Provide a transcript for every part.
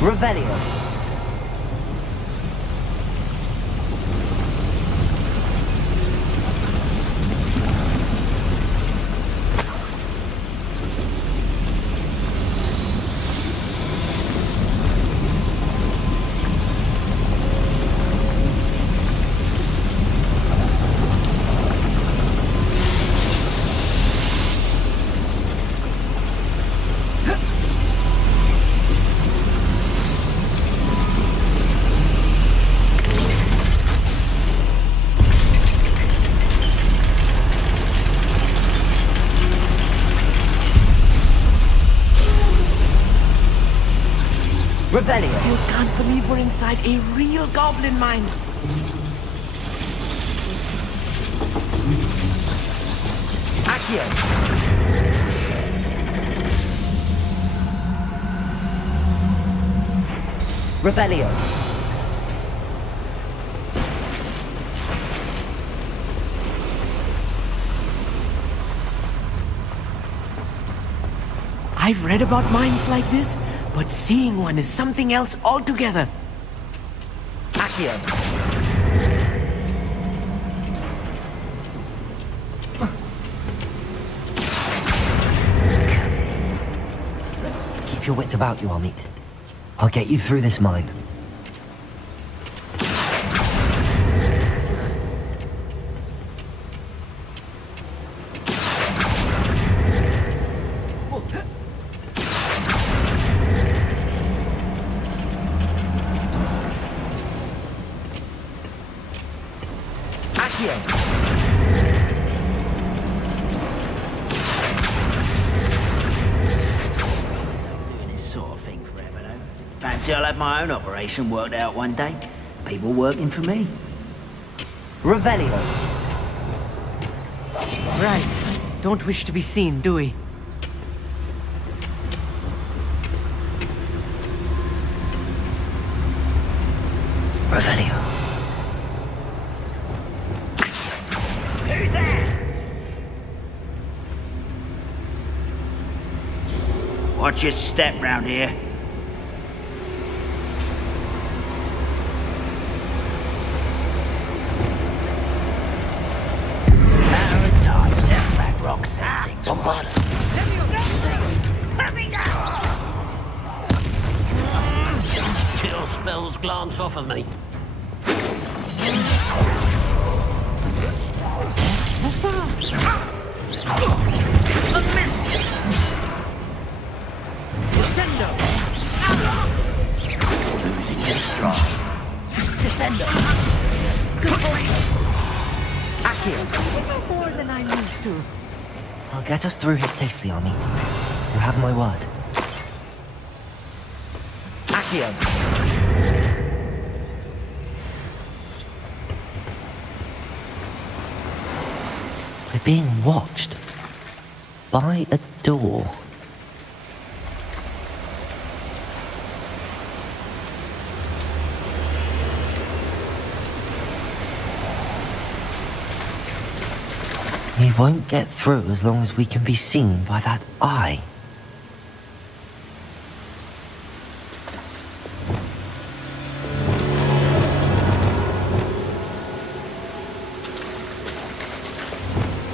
Revelio. I still can't believe we're inside a real goblin mine. Accio. Revelio. I've read about mines like this, but seeing one is something else altogether. Accio. Keep your wits about you, Amit. I'll get you through this mine. Fancy I'll have my own operation worked out one day. People working for me. Revelio. Right. Don't wish to be seen, do we? Revelio. Who's there? Watch your step round here. Chill spells glance off of me. A miss! Descendo! Losing your stride. Descendo. Good voice. Accio. More than I'm used to. I'll get us through here safely, Amit. You have my word. Accio. We're being watched by a door. We won't get through as long as we can be seen by that eye.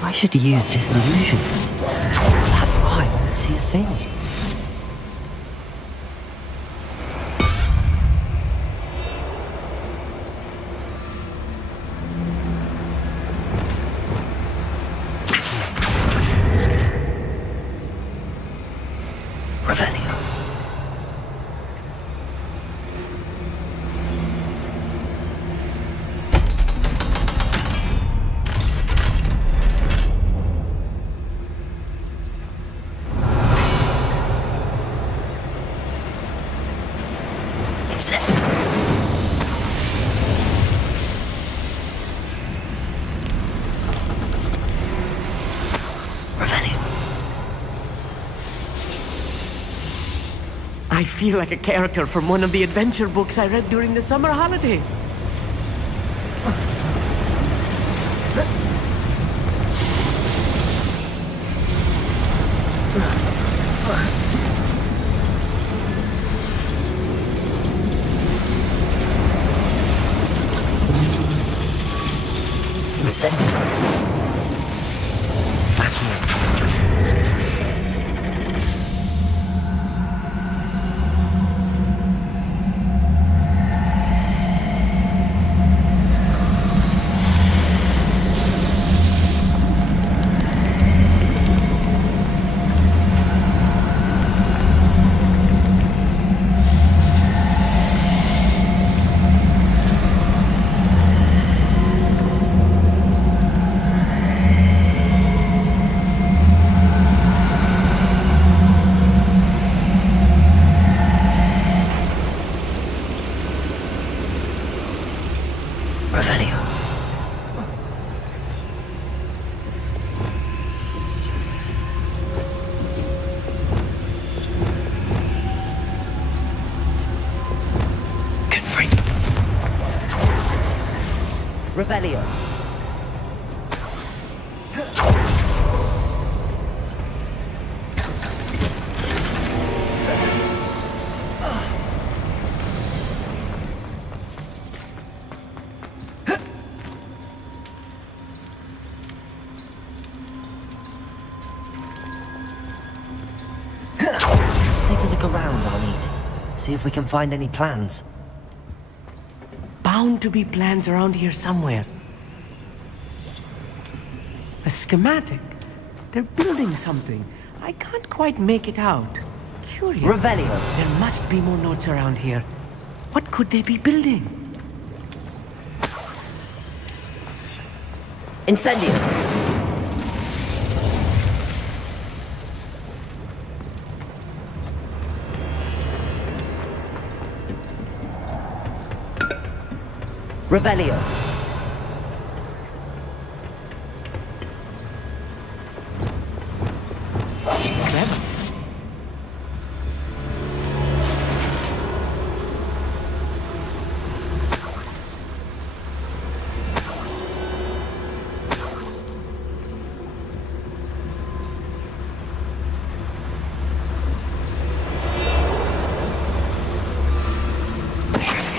I should use disillusionment. That eye won't see a thing. Revelio. I feel like a character from one of the adventure books I read during the summer holidays. Incendiary. Vacuum. Revelio. Confront. Revelio. Let's take a look around, Armid. See if we can find any plans. Bound to be plans around here somewhere. A schematic. They're building something. I can't quite make it out. Curious. Revelio. There must be more notes around here. What could they be building? Incendio. Revelio. Clever.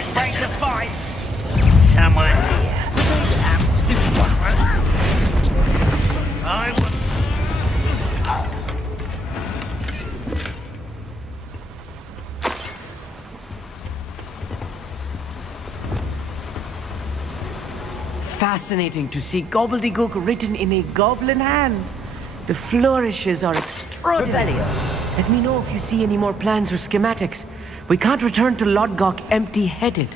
Stay to fight. Someone's here. I will. Fascinating to see gobbledygook written in a goblin hand. The flourishes are extraordinary. Revelio. Let me know if you see any more plans or schematics. We can't return to Lodgok empty-headed.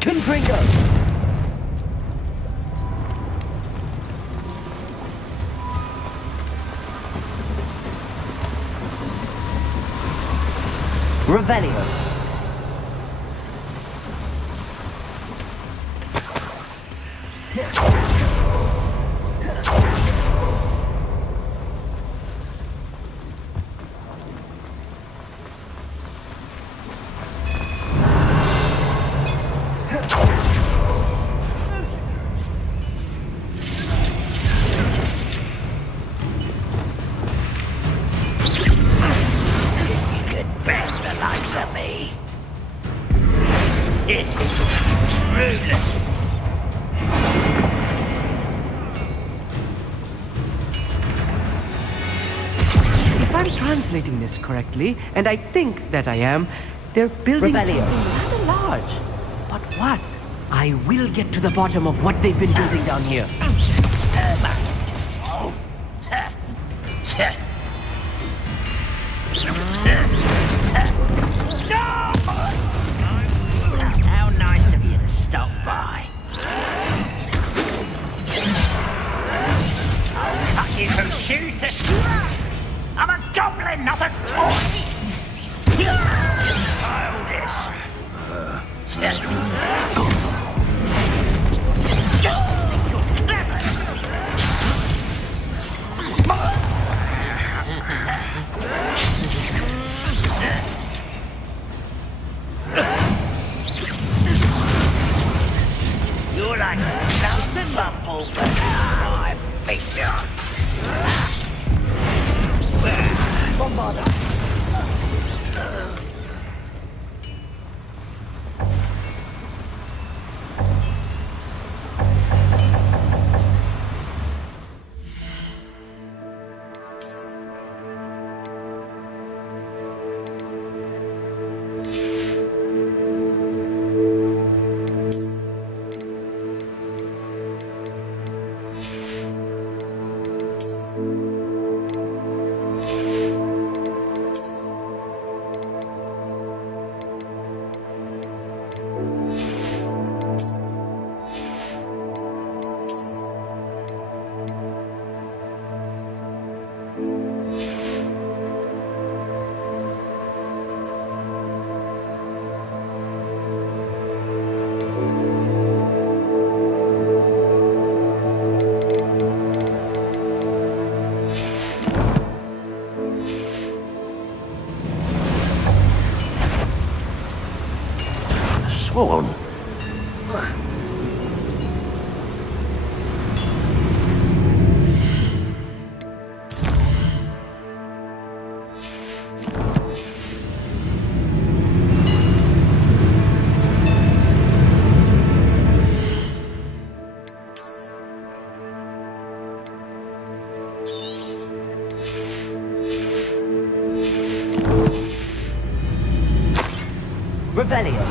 Confringo. Revelio. Best the likes of me. It's ruthless. If I'm translating this correctly, and I think that I am, they're building Revelio. something rather large. But what? I will get to the bottom of what they've been building down here. Must. How nice of you to stop by. I'll cut you from shoes to shoes. I'm a goblin, not a toy. Childish. You're like a bouncing bumble, but I finger. Sworn. Revelio.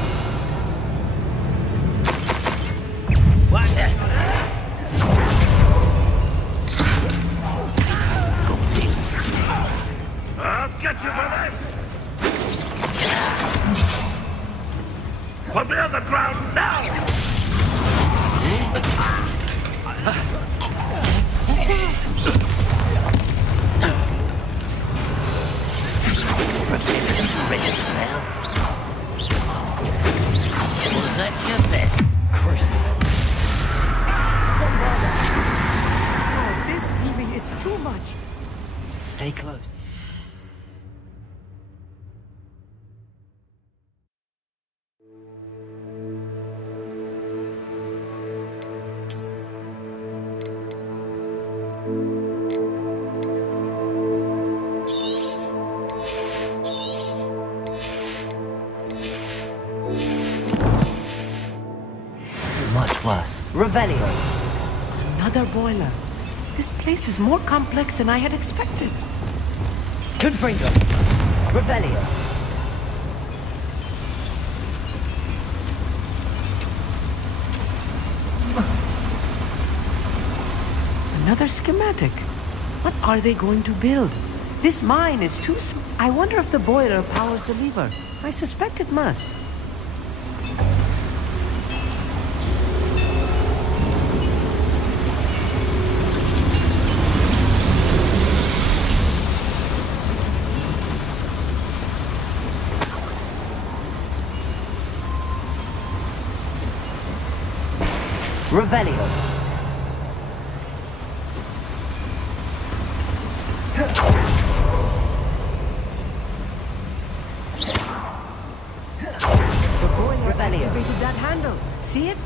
What the? I'll get you for this! Put me on the ground now! Was that your best? Oh, this really is too much. Stay close. Much worse. Revelio. Another boiler. This place is more complex than I had expected. Confringo. Revelio. Another schematic. What are they going to build? This mine is too I wonder if the boiler powers the lever. I suspect it must. Revelio. The boiler Revelio. activated that handle. See it?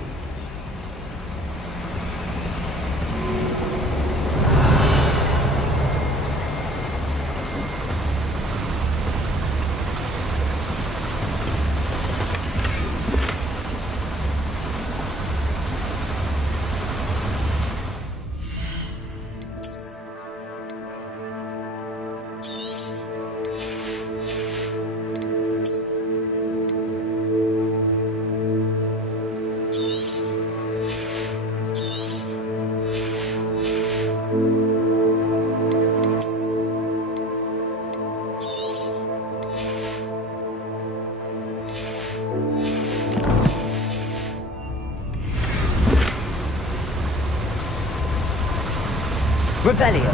Revelio.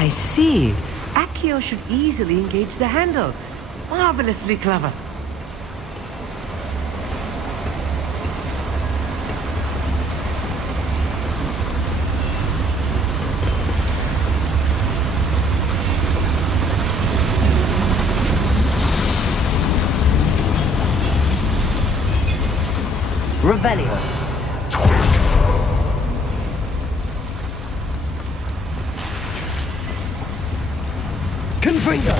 I see. Accio should easily engage the handle. Marvelously clever. Revelio. Confringo.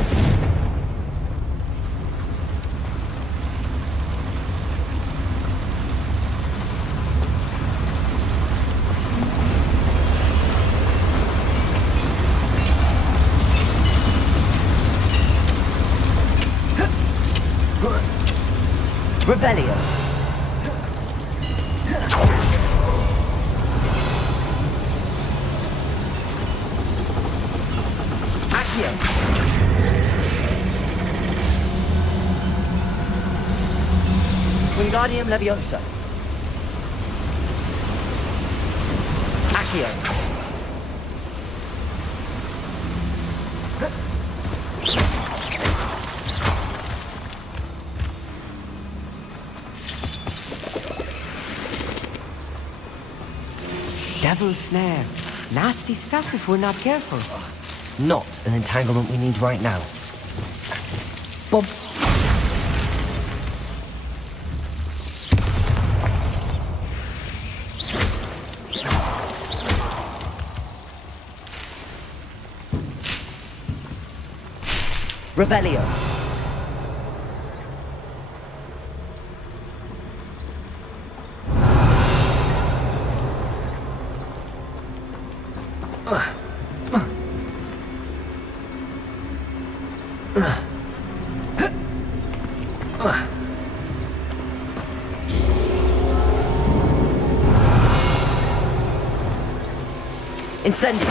Revelio. Accio. Wingardium Leviosa. Accio. Devil's snare. Nasty stuff if we're not careful. Not an entanglement we need right now. Bob. Revelio. Incendio.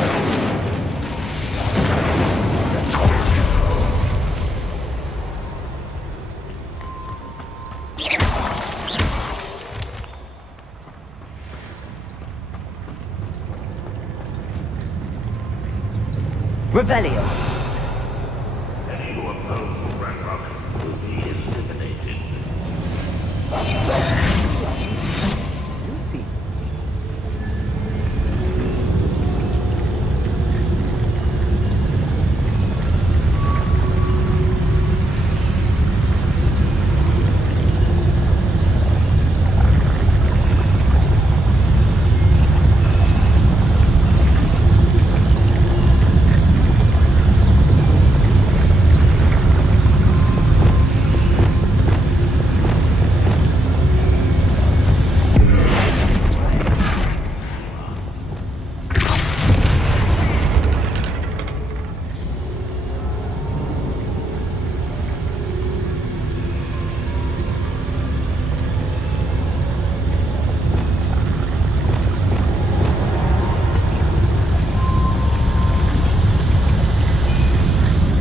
Revelio. Any who oppose Ragnarok will be eliminated. Lucy.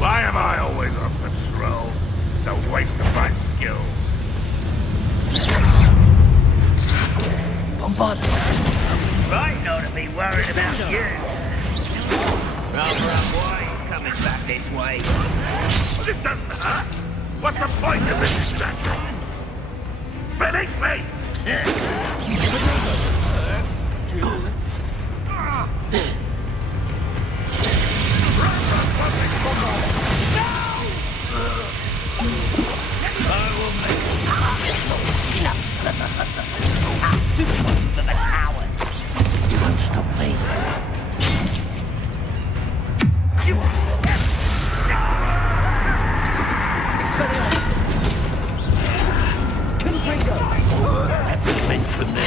Why am I always on patrol? It's a waste of my skills. Bombard. Right not to be worried about you. Rather unwise coming back this way. Well, this doesn't hurt. What's the point of this exactly? Release me! You won't stop me. Expelliarmus. Confringo. That was meant for me.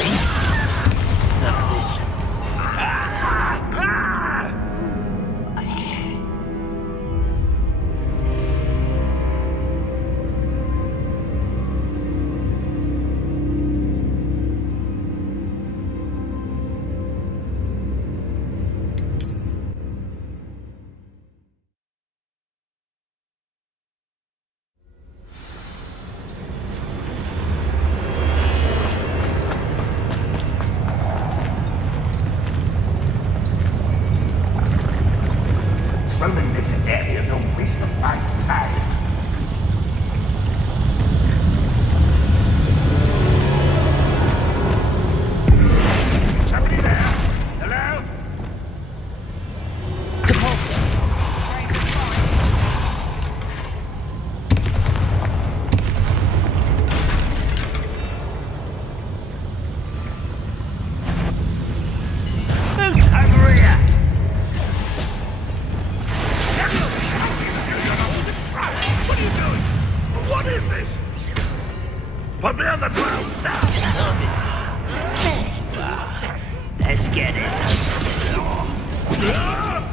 That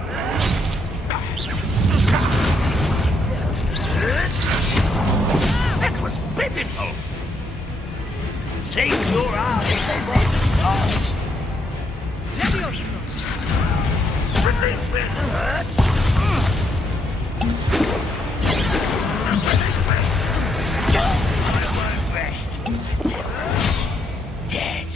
was pitiful! Save your eyes and us! Release me! I won't rest until dead.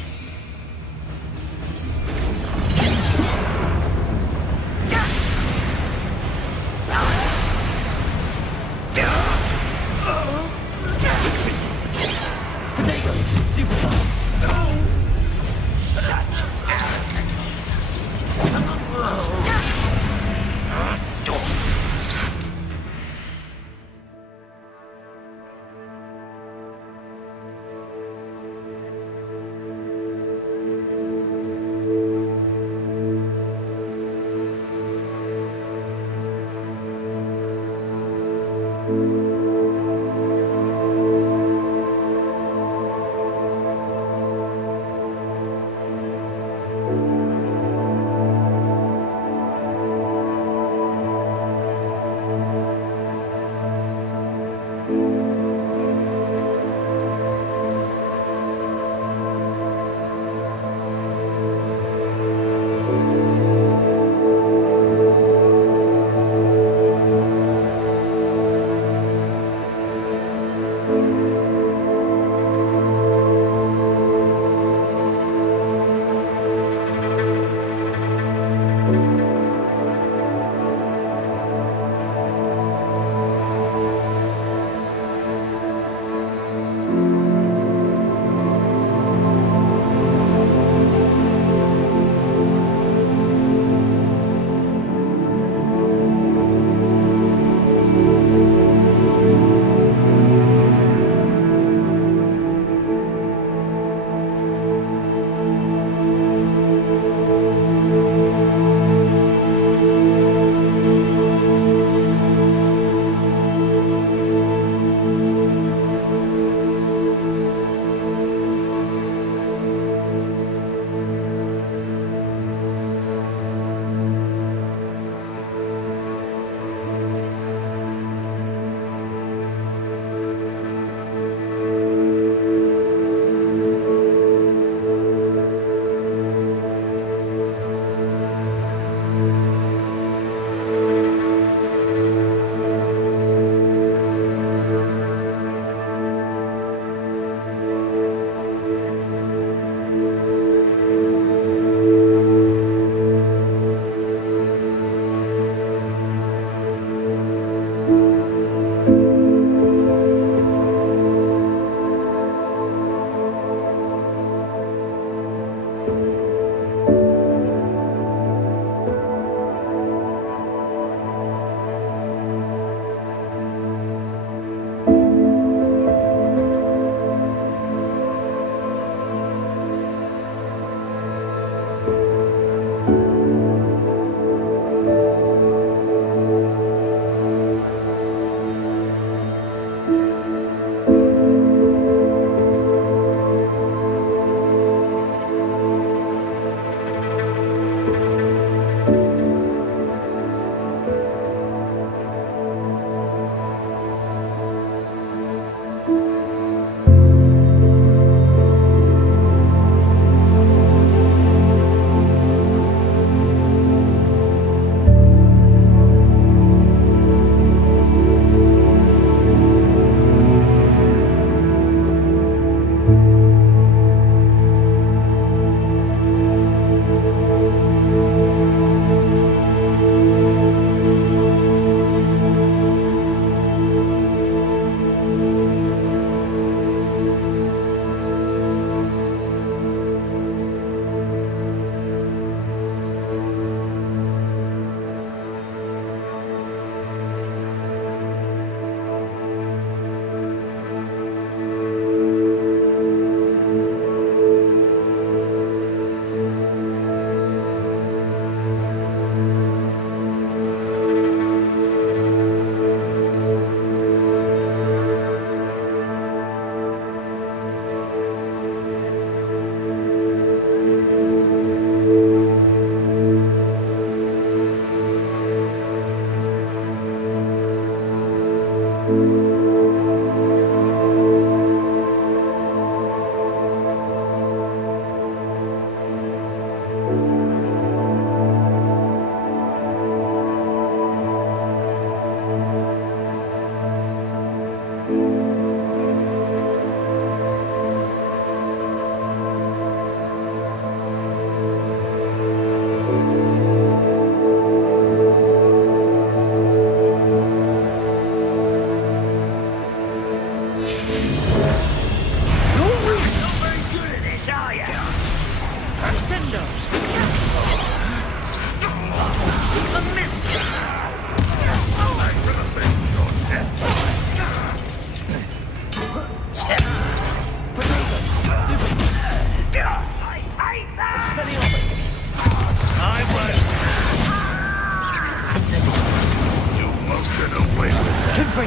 How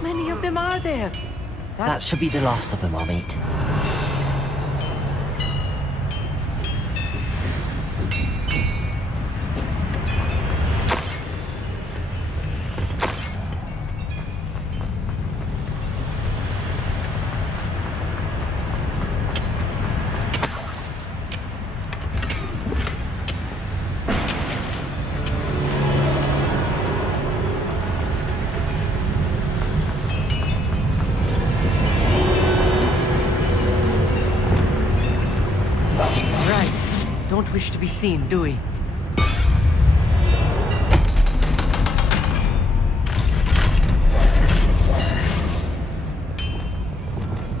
many of them are there? That should be the last of them, Amit. Don't wish to be seen, do we?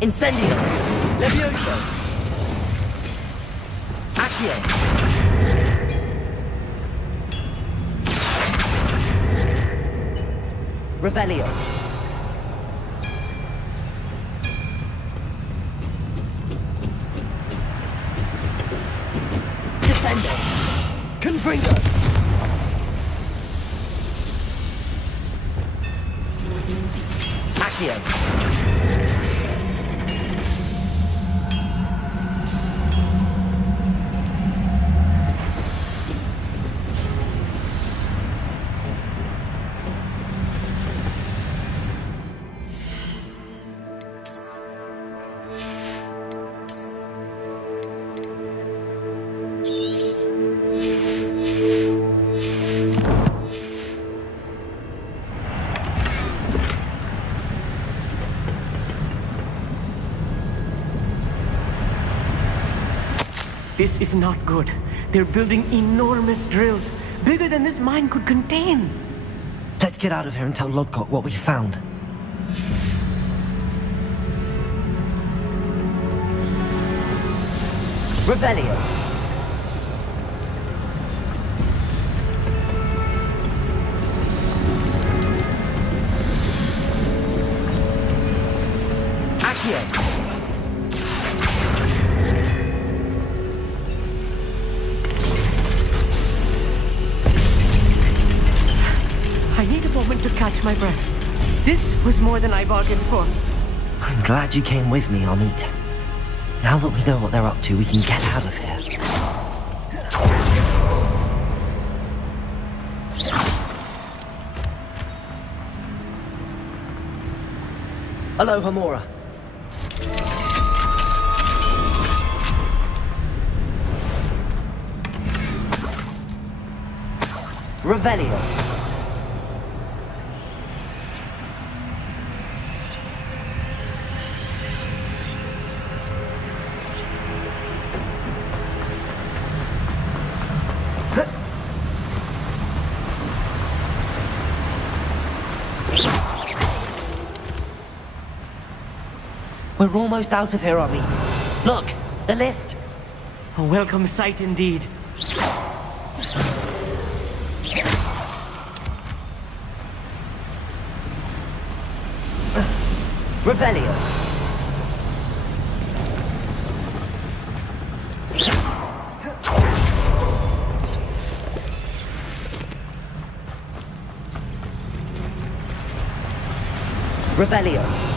Incendio! Levioso! Accio! Revelio! Descendo! Confringo! Accio! This is not good. They're building enormous drills, bigger than this mine could contain. Let's get out of here and tell Lodgott what we found. Revelio! Accio! I need a moment to catch my breath. This was more than I bargained for. I'm glad you came with me, Amit. Now that we know what they're up to, we can get out of here. Hello, Hamura. Revelio. We're almost out of here, Amit. Look, the lift. A welcome sight indeed. Revelio. Revelio.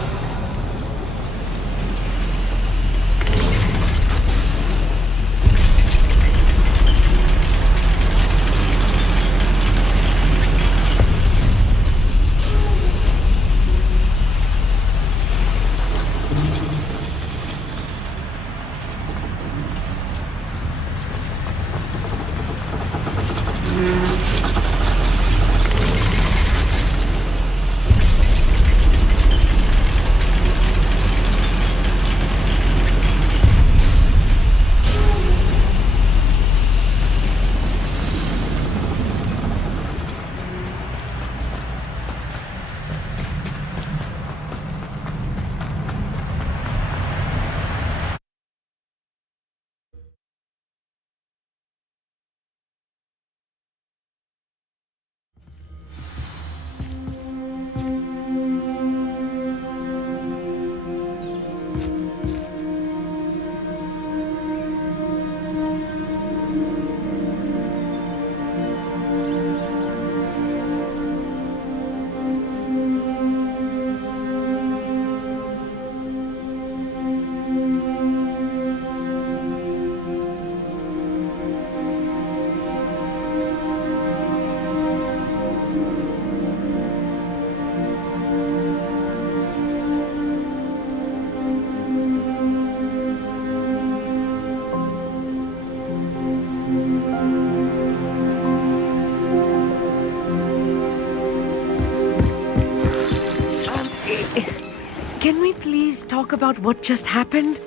please talk about what just happened?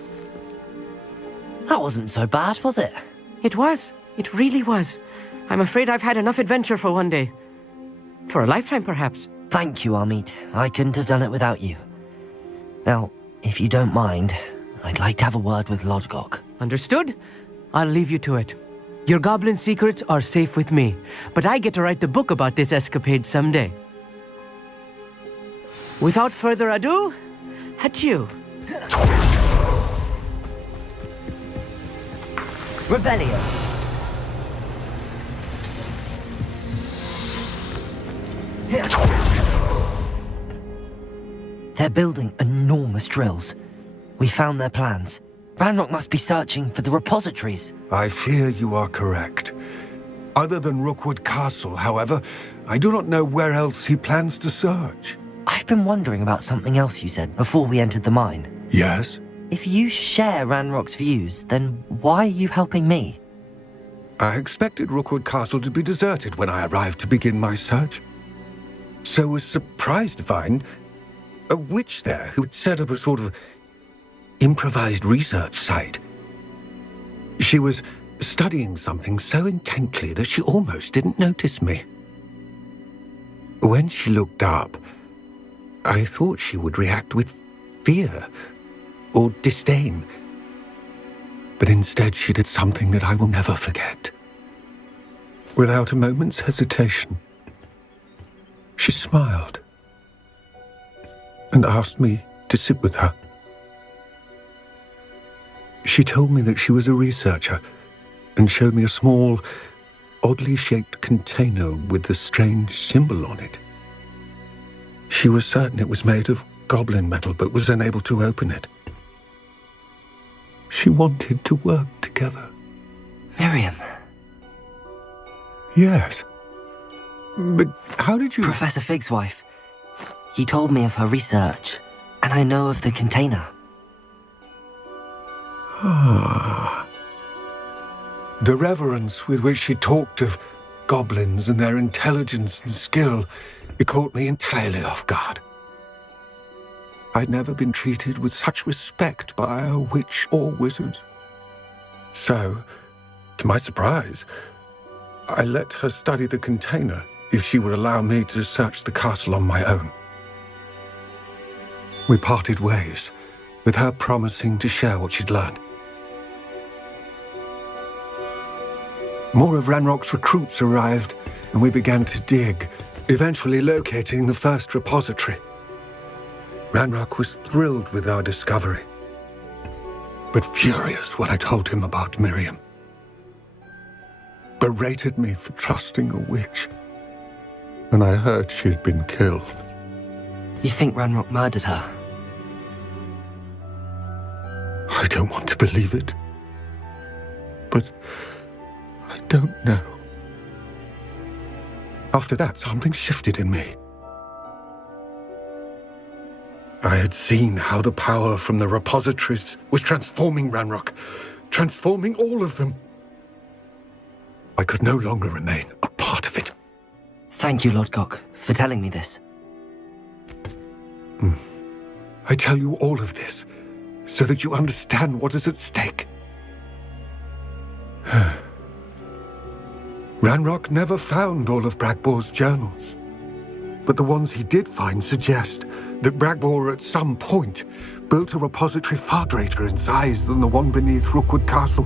That wasn't so bad, was it? It was. It really was. I'm afraid I've had enough adventure for one day. For a lifetime, perhaps. Thank you, Amit. I couldn't have done it without you. Now, if you don't mind, I'd like to have a word with Lodgok. Understood? I'll leave you to it. Your goblin secrets are safe with me, but I get to write the book about this escapade someday. Without further ado, adieu. Revelio. They're building enormous drills. We found their plans. Ranrock must be searching for the repositories. I fear you are correct. Other than Rookwood Castle, however, I do not know where else he plans to search. I've been wondering about something else you said before we entered the mine. Yes? If you share Ranrock's views, then why are you helping me? I expected Rookwood Castle to be deserted when I arrived to begin my search. So was surprised to find a witch there who had set up a sort of improvised research site. She was studying something so intently that she almost didn't notice me. When she looked up, I thought she would react with fear or disdain. But instead she did something that I will never forget. Without a moment's hesitation, she smiled and asked me to sit with her. She told me that she was a researcher and showed me a small, oddly shaped container with a strange symbol on it. She was certain it was made of goblin metal, but was unable to open it. She wanted to work together. Miriam. Yes. But how did you... Professor Fig's wife. He told me of her research, and I know of the container. Ah. The reverence with which she talked of goblins and their intelligence and skill, it caught me entirely off guard. I'd never been treated with such respect by a witch or wizard. So, to my surprise, I let her study the container if she would allow me to search the castle on my own. We parted ways, with her promising to share what she'd learned. More of Ranrock's recruits arrived, and we began to dig, eventually locating the first repository. Ranrock was thrilled with our discovery, but furious when I told him about Miriam. Berated me for trusting a witch, and I heard she had been killed. You think Ranrock murdered her? I don't want to believe it, but I don't know. After that, something shifted in me. I had seen how the power from the repositories was transforming Ranrock, transforming all of them. I could no longer remain a part of it. Thank you, Lodgok, for telling me this. I tell you all of this so that you understand what is at stake. Ranrock never found all of Bragbor's journals, but the ones he did find suggest that Bragbor at some point built a repository far greater in size than the one beneath Rookwood Castle.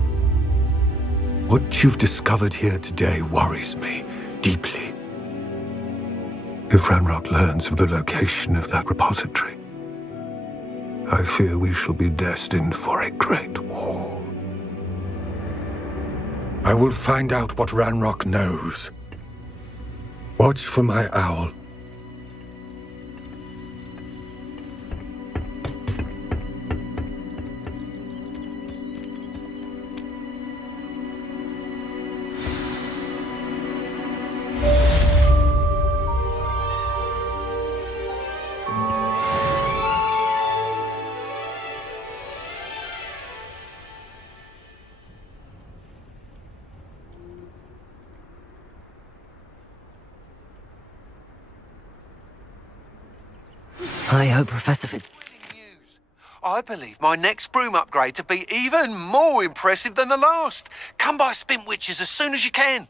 What you've discovered here today worries me deeply. If Ranrock learns of the location of that repository, I fear we shall be destined for a great war. I will find out what Ranrock knows. Watch for my owl. I hope Professor Fig... I believe my next broom upgrade to be even more impressive than the last. Come by Spintwitches as soon as you can.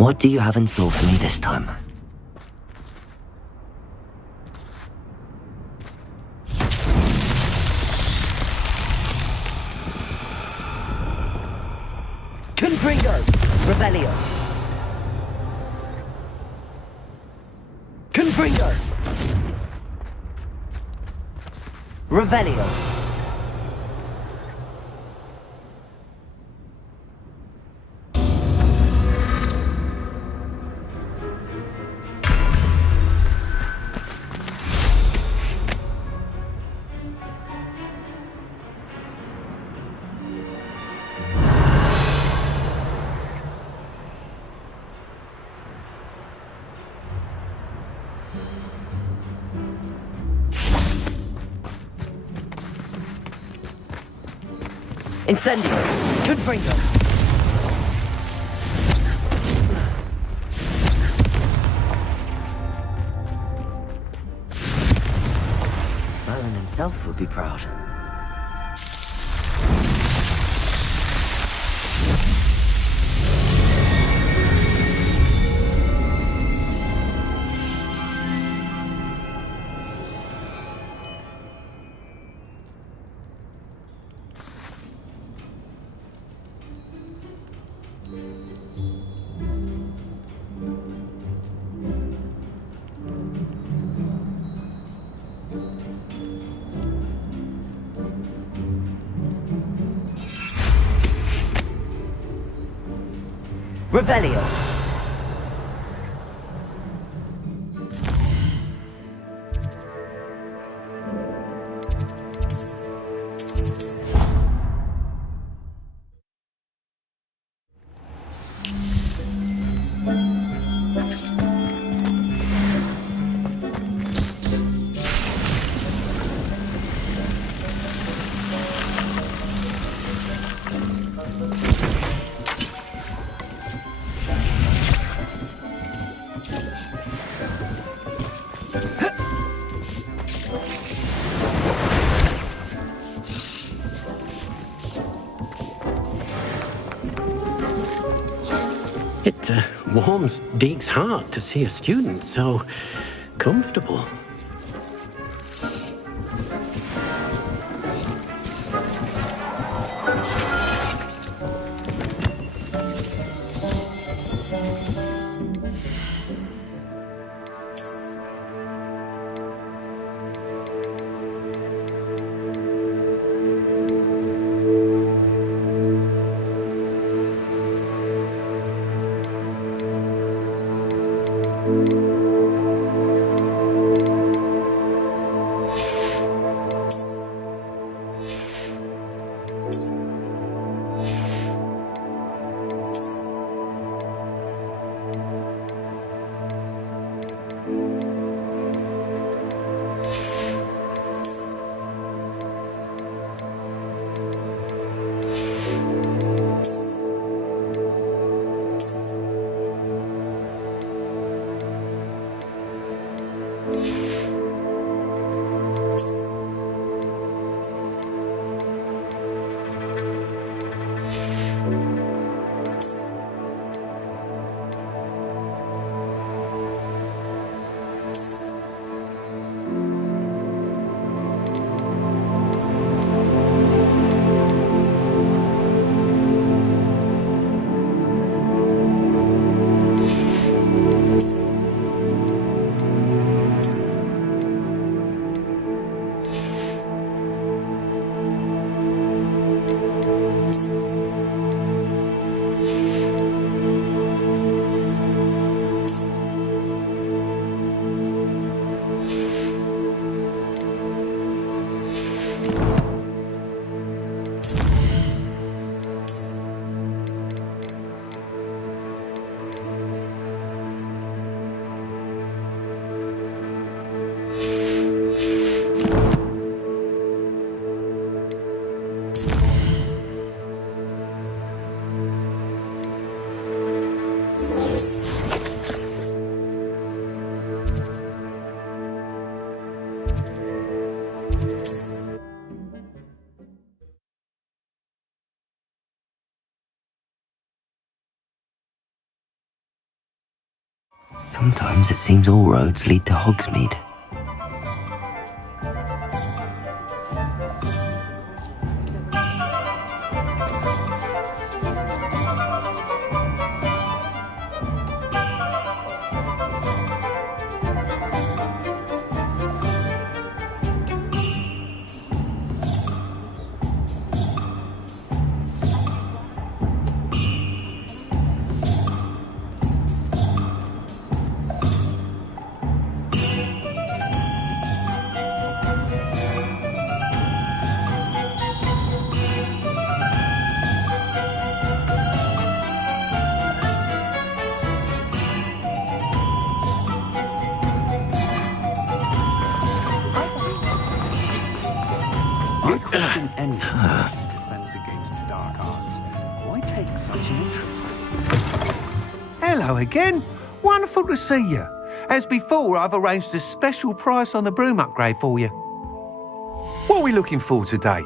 What do you have in store for me this time? Confringo! Revelio! Confringo! Revelio! Incendio! Confringo! Merlin himself would be proud. Revelio! It warms Deek's heart to see a student so comfortable. Sometimes it seems all roads lead to Hogsmeade. Question anyone in defense against dark arts. Why take such an interest? Hello again. Wonderful to see you. As before, I've arranged a special price on the broom upgrade for you. What are we looking for today?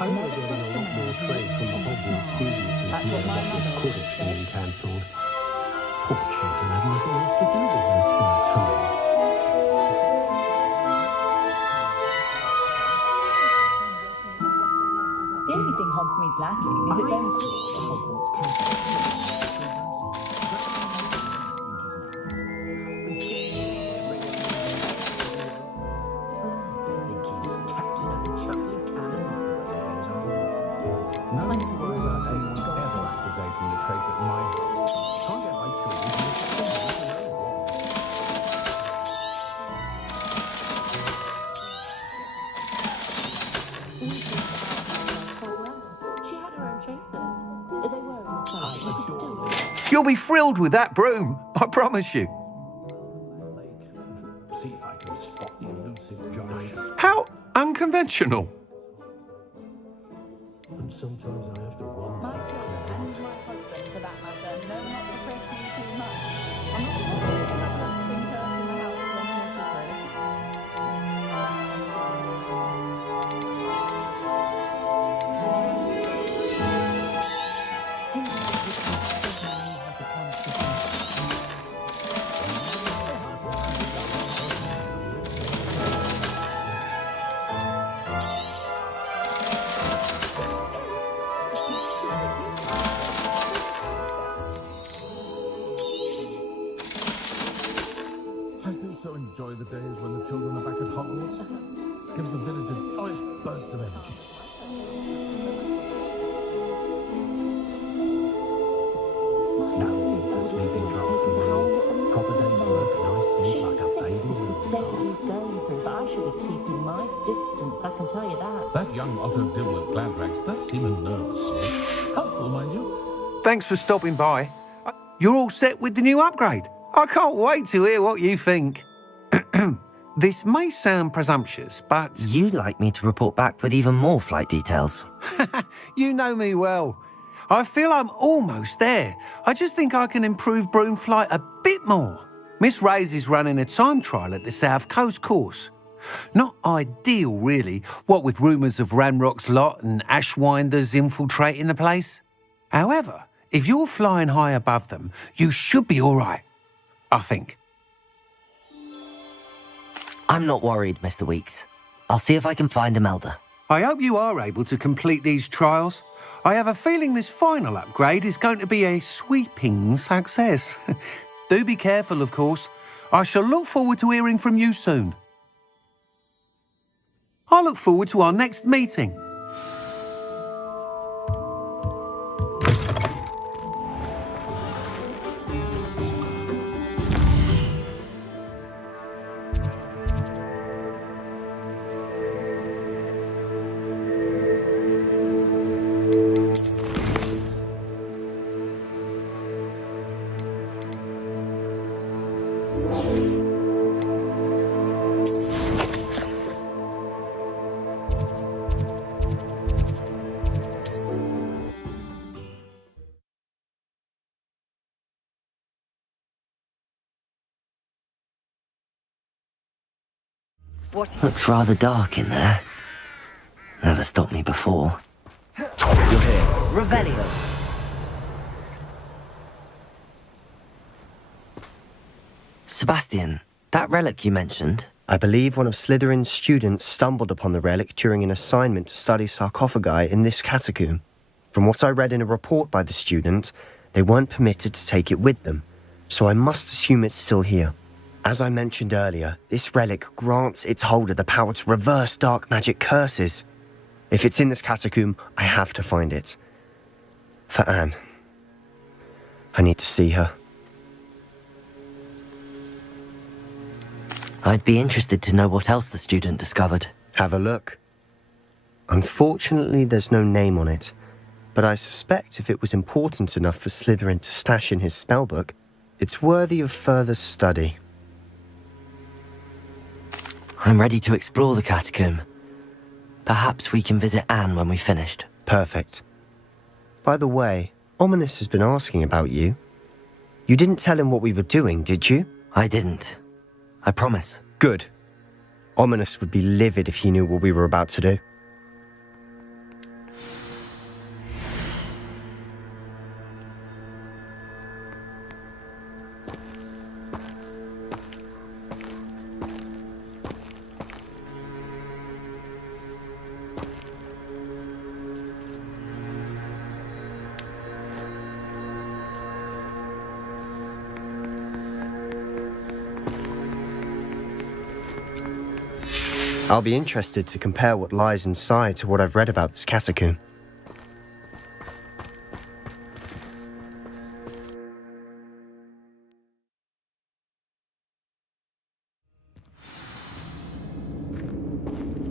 I'm getting a lot more trade from the Hogwarts students this year about this Quidditch being cancelled. Poor children have nothing else to do with their spare time. The only thing Hogsmeade's lacking is its own Hogwarts campus. No need to worry about anyone ever activating the trace at my house. Can't get my children to listen to me. She had her own chambers. They were in the side. You could still see. You'll be thrilled with that broom, I promise you. See if I can spot the elusive giant. How unconventional. And sometimes I have to run My back. children and my husband, for that matter, know not to press me too much. I'm not going to bring her in the house when necessary. I do so enjoy the days when the children are back at Hogwarts. Gives the village a joyous burst of energy. Now he's the sleeping draft for me. Proper day's work, nice sleep like a baby. It's the state he's going through, but I should be keeping my distance, I can tell you that. That young Otto Dibble at Gladrags does seem a nervous. Helpful, mind you. Thanks for stopping by. You're all set with the new upgrade. I can't wait to hear what you think. This may sound presumptuous, but... You'd like me to report back with even more flight details. You know me well. I feel I'm almost there. I just think I can improve broom flight a bit more. Miss Ray's is running a time trial at the South Coast course. Not ideal, really, what with rumours of Ranrock's lot and Ashwinders infiltrating the place. However, if you're flying high above them, you should be all right, I think. I'm not worried, Mr. Weeks. I'll see if I can find Imelda. I hope you are able to complete these trials. I have a feeling this final upgrade is going to be a sweeping success. Do be careful, of course. I shall look forward to hearing from you soon. I look forward to our next meeting. Looks rather dark in there. Never stopped me before. You're here. Revelio. Sebastian, that relic you mentioned. I believe one of Slytherin's students stumbled upon the relic during an assignment to study sarcophagi in this catacomb. From what I read in a report by the student, they weren't permitted to take it with them, so I must assume it's still here. As I mentioned earlier, this relic grants its holder the power to reverse dark magic curses. If it's in this catacomb, I have to find it. For Anne. I need to see her. I'd be interested to know what else the student discovered. Have a look. Unfortunately, there's no name on it, but I suspect if it was important enough for Slytherin to stash in his spellbook, it's worthy of further study. I'm ready to explore the catacomb. Perhaps we can visit Anne when we've finished. Perfect. By the way, Ominous has been asking about you. You didn't tell him what we were doing, did you? I didn't. I promise. Good. Ominous would be livid if he knew what we were about to do. I'll be interested to compare what lies inside to what I've read about this catacomb.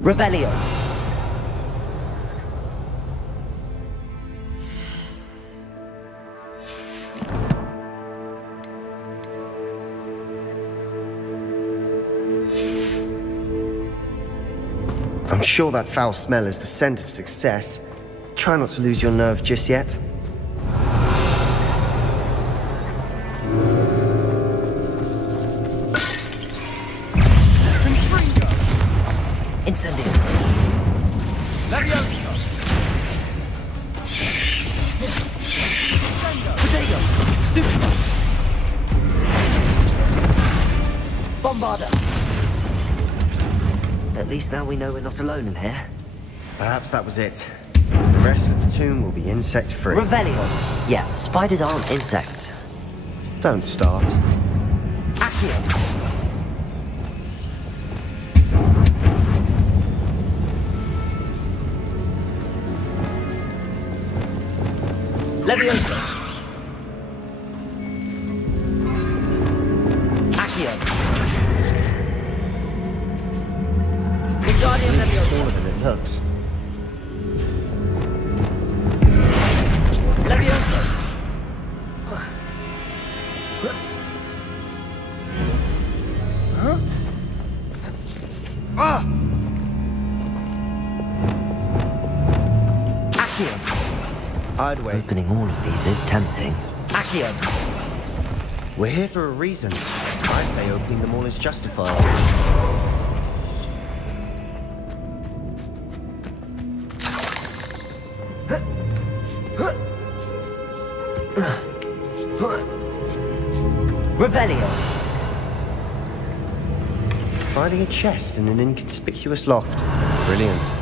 Revelio. I'm sure that foul smell is the scent of success. Try not to lose your nerve just yet. Incendio. Leviosa. Potato. Stupid. Bombarda. At least now we know we're not alone in here. Perhaps that was it. The rest of the tomb will be insect-free. Revelio. Yeah, spiders aren't insects. Don't start. Accio. Leviosa. Accio. Wingardium Leviosa. Smaller than it looks. Leviosa. Huh? Ah! Accio. I'd wait. Opening all of these is tempting. Accio. We're here for a reason. I'd say opening them all is justified. Revelio. Finding a chest in an inconspicuous loft. Brilliant.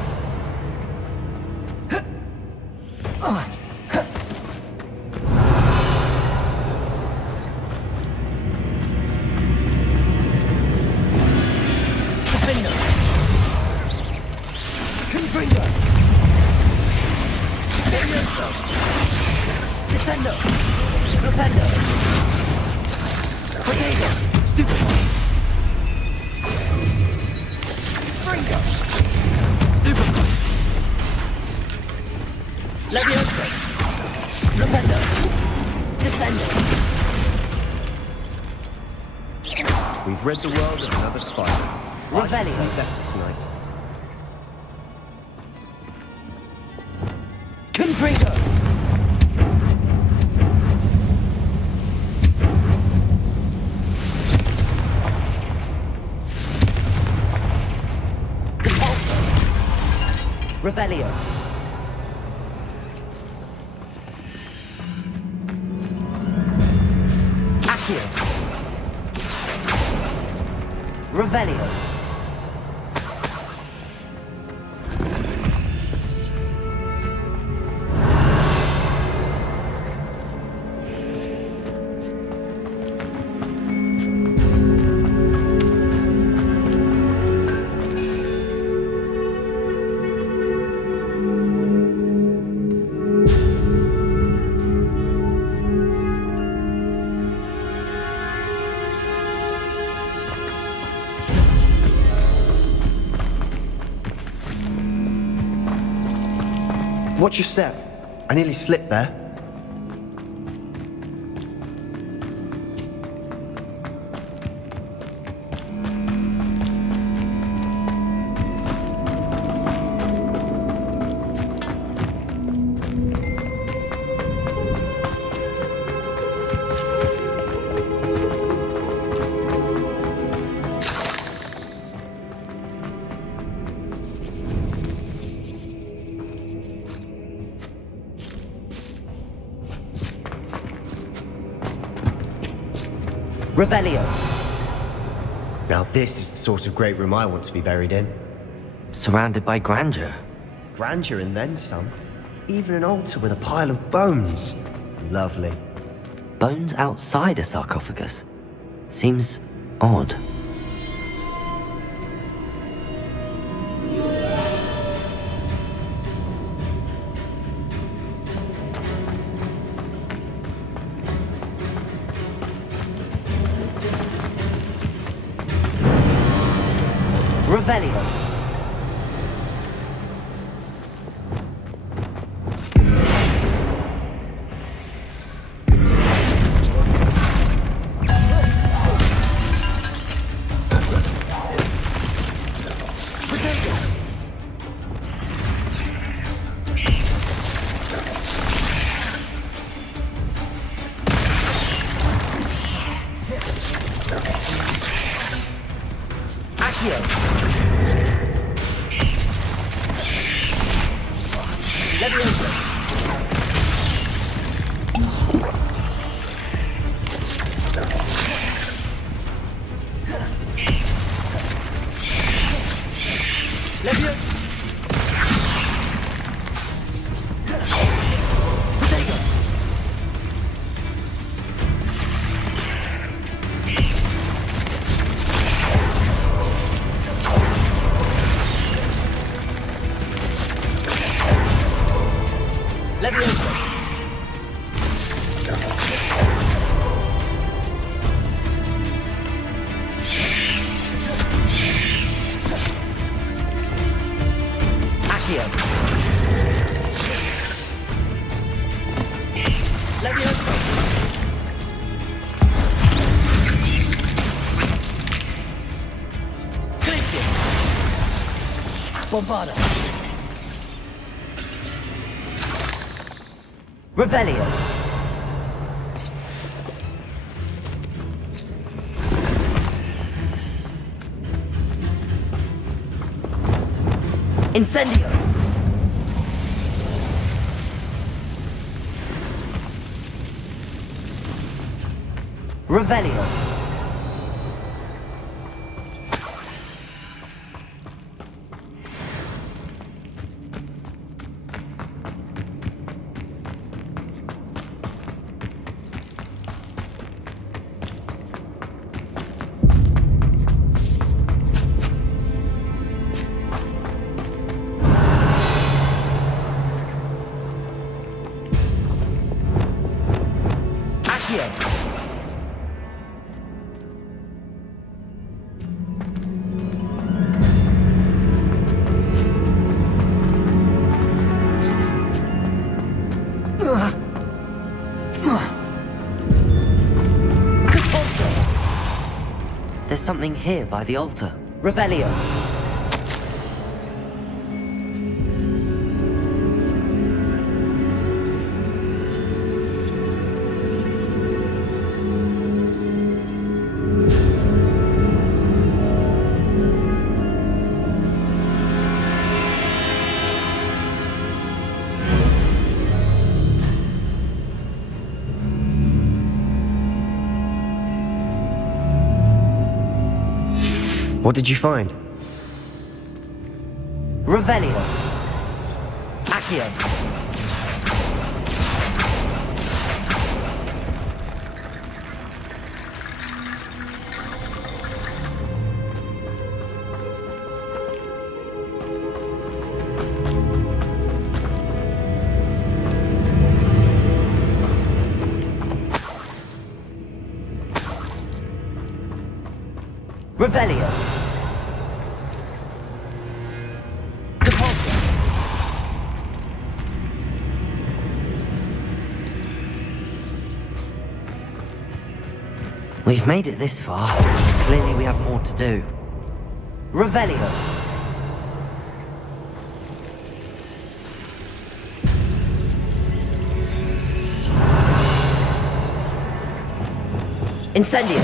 We've rid the world of another spider. I should sleep better tonight. Confringo! Revelio. Accio. Revelio. Watch your step. I nearly slipped there. Revelio. Now this is the sort of great room I want to be buried in. Surrounded by grandeur. Grandeur and then some. Even an altar with a pile of bones. Lovely. Bones outside a sarcophagus. Seems odd. Revelio. Bombarda. Revelio. Incendio. Revelio. There's something here by the altar. Revelio. What did you find? Revelio. Accio. Revelio. Deposit. We've made it this far. Clearly we have more to do. Revelio. Incendio.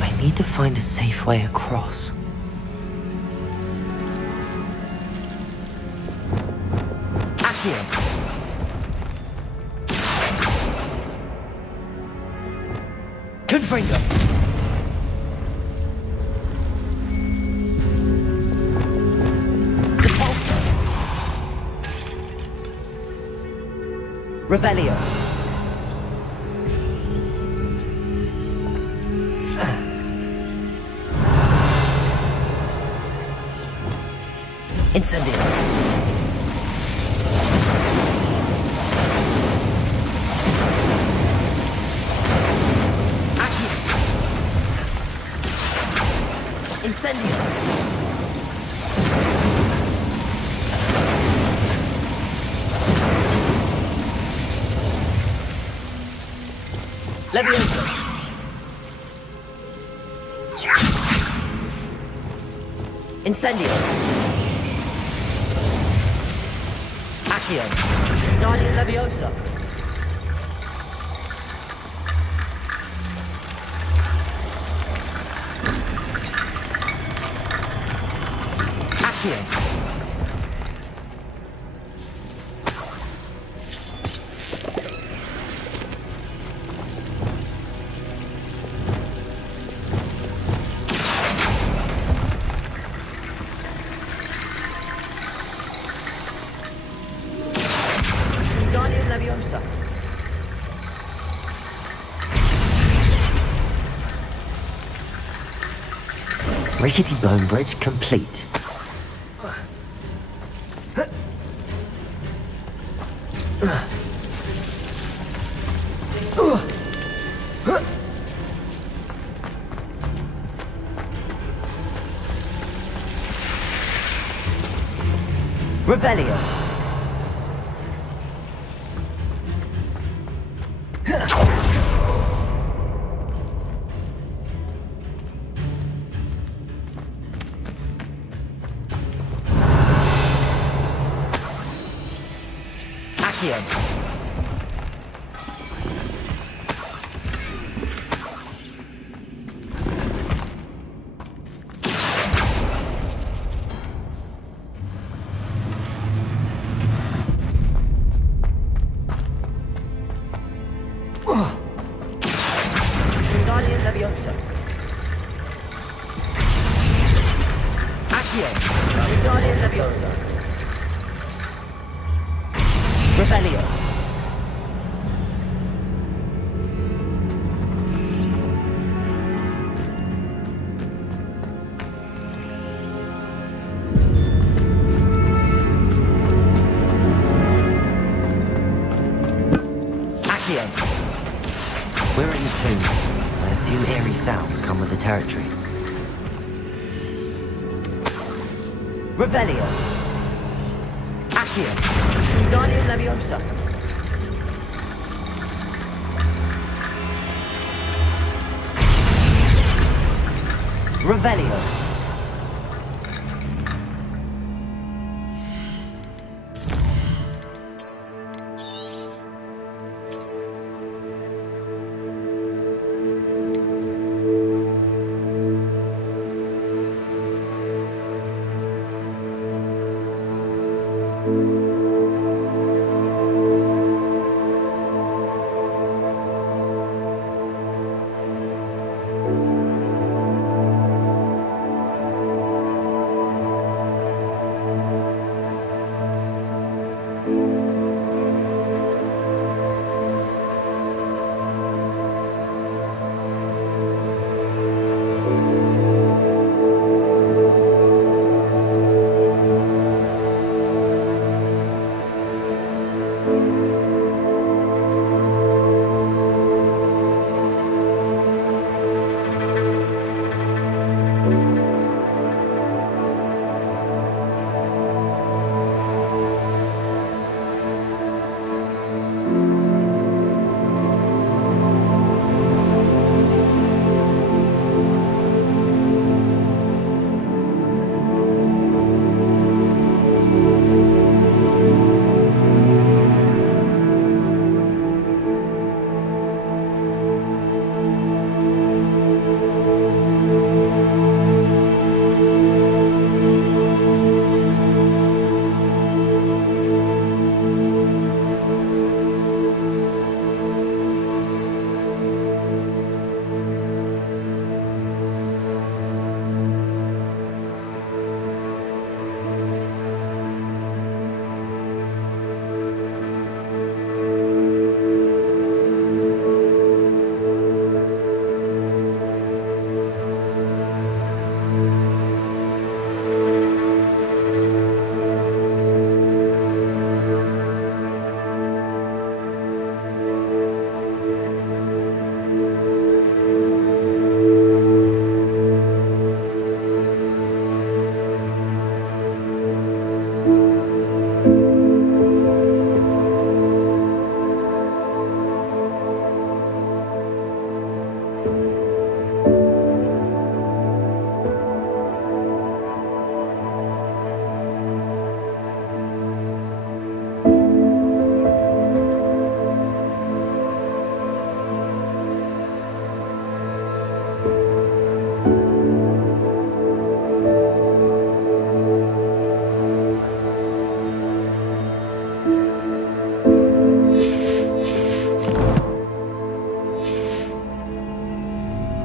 I need to find a safe way across. Accio. Confringo. Defaulter. Revelio. Incendio. Accio. Incendio. Levioso. Incendio. Accio. Guardian Leviosa. Accio. Guardian Leviosa. Rickety bone bridge complete. Revelio. Accio. Guardian Leviosa. Accio. Guardian Leviosa. Revelio. Accio. We're in the tomb. I assume eerie sounds come with the territory. Revelio. Accio. Guardian Leviosa. Revelio.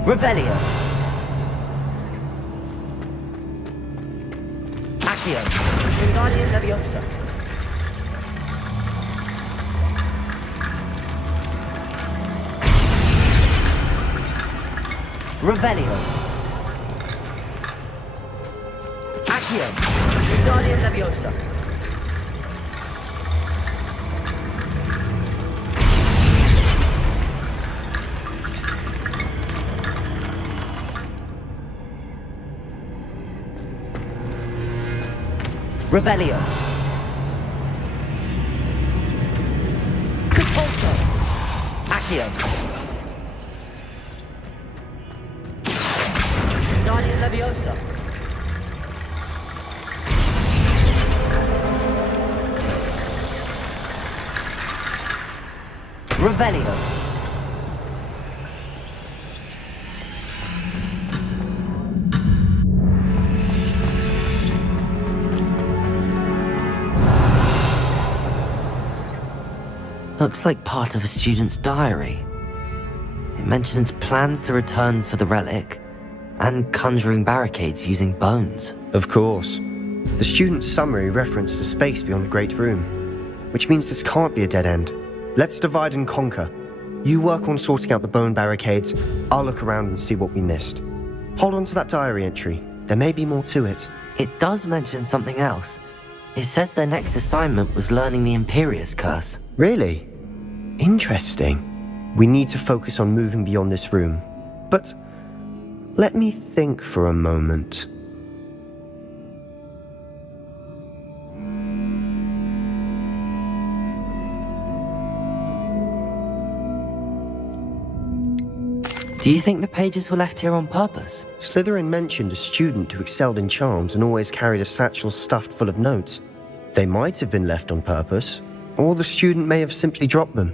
Revelio. Accio. Wingardium Leviosa. Revelio. Accio. Wingardium Leviosa. Revelio. GeForce. Accio. Wingardium Leviosa. Revelio. Looks like part of a student's diary. It mentions plans to return for the relic and conjuring barricades using bones. Of course. The student's summary referenced a space beyond the Great Room, which means this can't be a dead end. Let's divide and conquer. You work on sorting out the bone barricades, I'll look around and see what we missed. Hold on to that diary entry. There may be more to it. It does mention something else. It says their next assignment was learning the Imperius Curse. Really? Interesting. We need to focus on moving beyond this room. But let me think for a moment. Do you think the pages were left here on purpose? Slytherin mentioned a student who excelled in charms and always carried a satchel stuffed full of notes. They might have been left on purpose, or the student may have simply dropped them.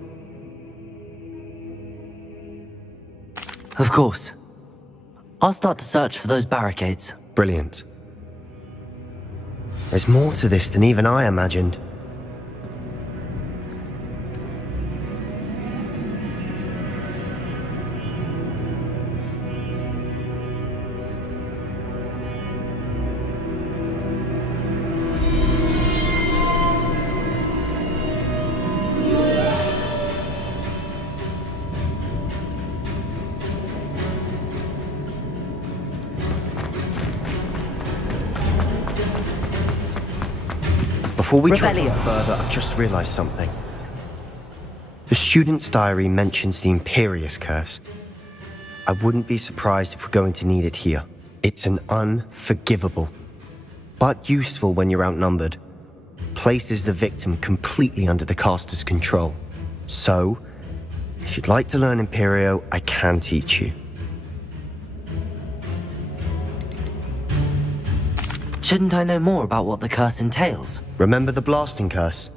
Of course. I'll start to search for those barricades. Brilliant. There's more to this than even I imagined. Before we trudge on further, I've just realized something. The student's diary mentions the Imperius Curse. I wouldn't be surprised if we're going to need it here. It's an unforgivable, but useful when you're outnumbered. Places the victim completely under the caster's control. So, if you'd like to learn Imperio, I can teach you. Shouldn't I know more about what the curse entails? Remember the blasting curse?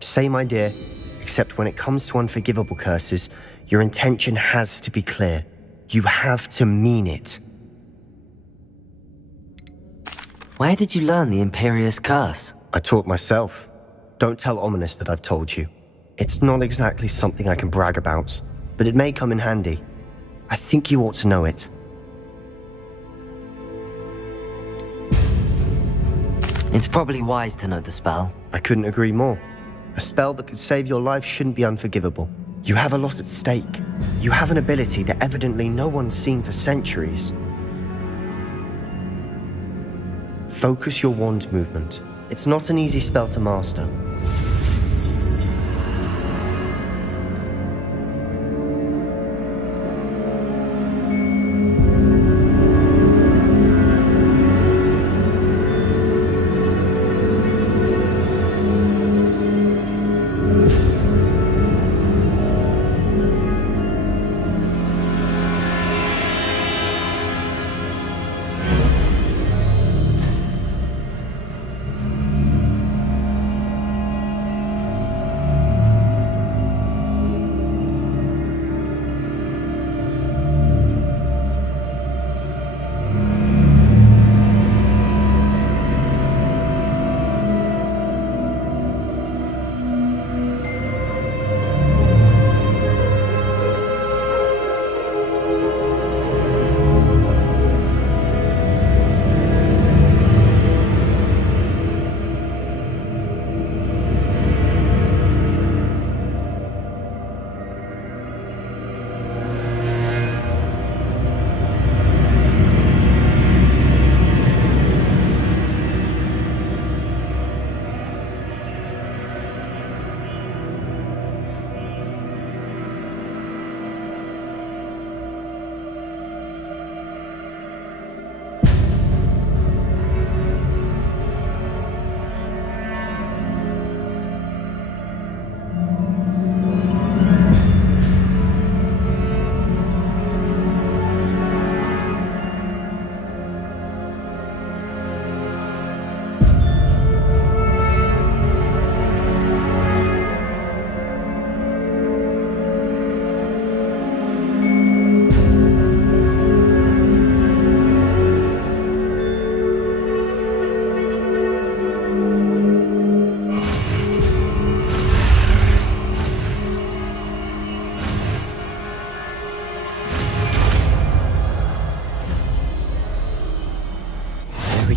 Same idea, except when it comes to unforgivable curses, your intention has to be clear. You have to mean it. Where did you learn the Imperius Curse? I taught myself. Don't tell Ominous that I've told you. It's not exactly something I can brag about, but it may come in handy. I think you ought to know it. It's probably wise to know the spell. I couldn't agree more. A spell that could save your life shouldn't be unforgivable. You have a lot at stake. You have an ability that evidently no one's seen for centuries. Focus your wand movement. It's not an easy spell to master.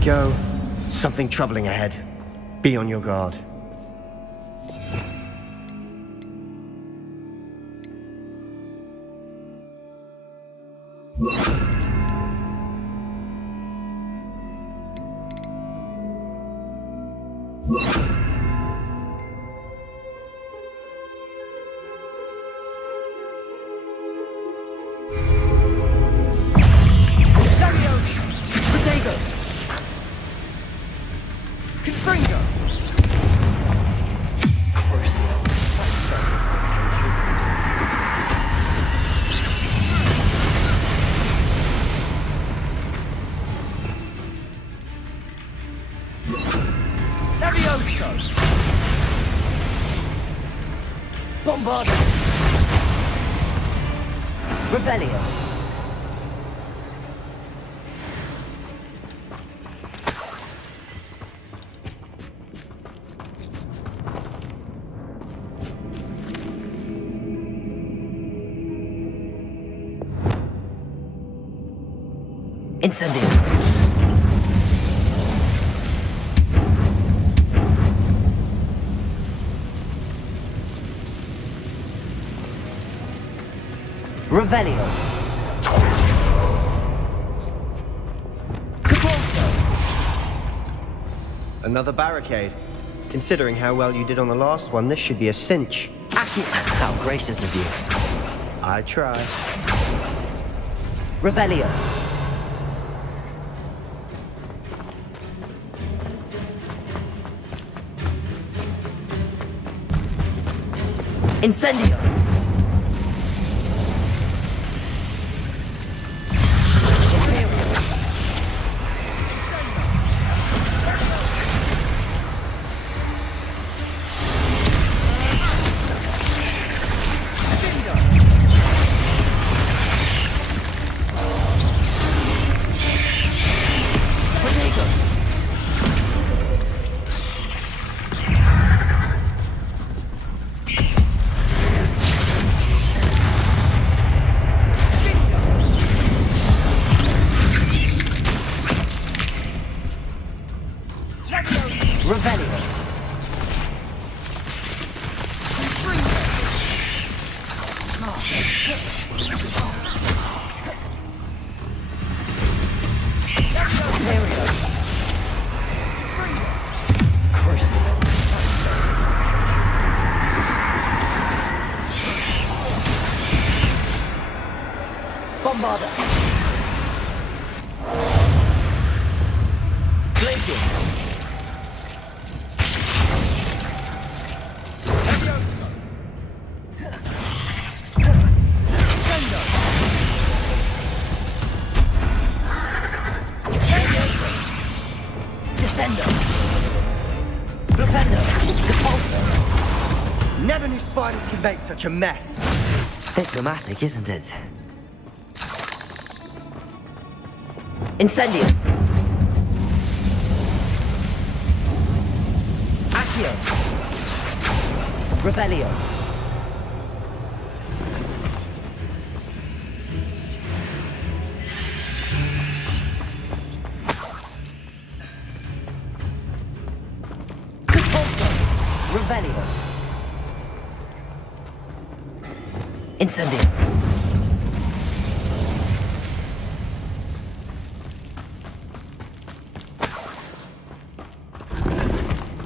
go. Something troubling ahead. Be on your guard. Bombard! Revelio! Incendio! Revelio. Another barricade. Considering how well you did on the last one, this should be a cinch. How gracious of you. I try. Revelio. Incendio. Bombarda. Glacius. Descendo. Flipendo. Depulso. Never knew spiders could make such a mess. Bit dramatic, isn't it? Incendio. Accio. Revelio. Depulso. Revelio. Incendio.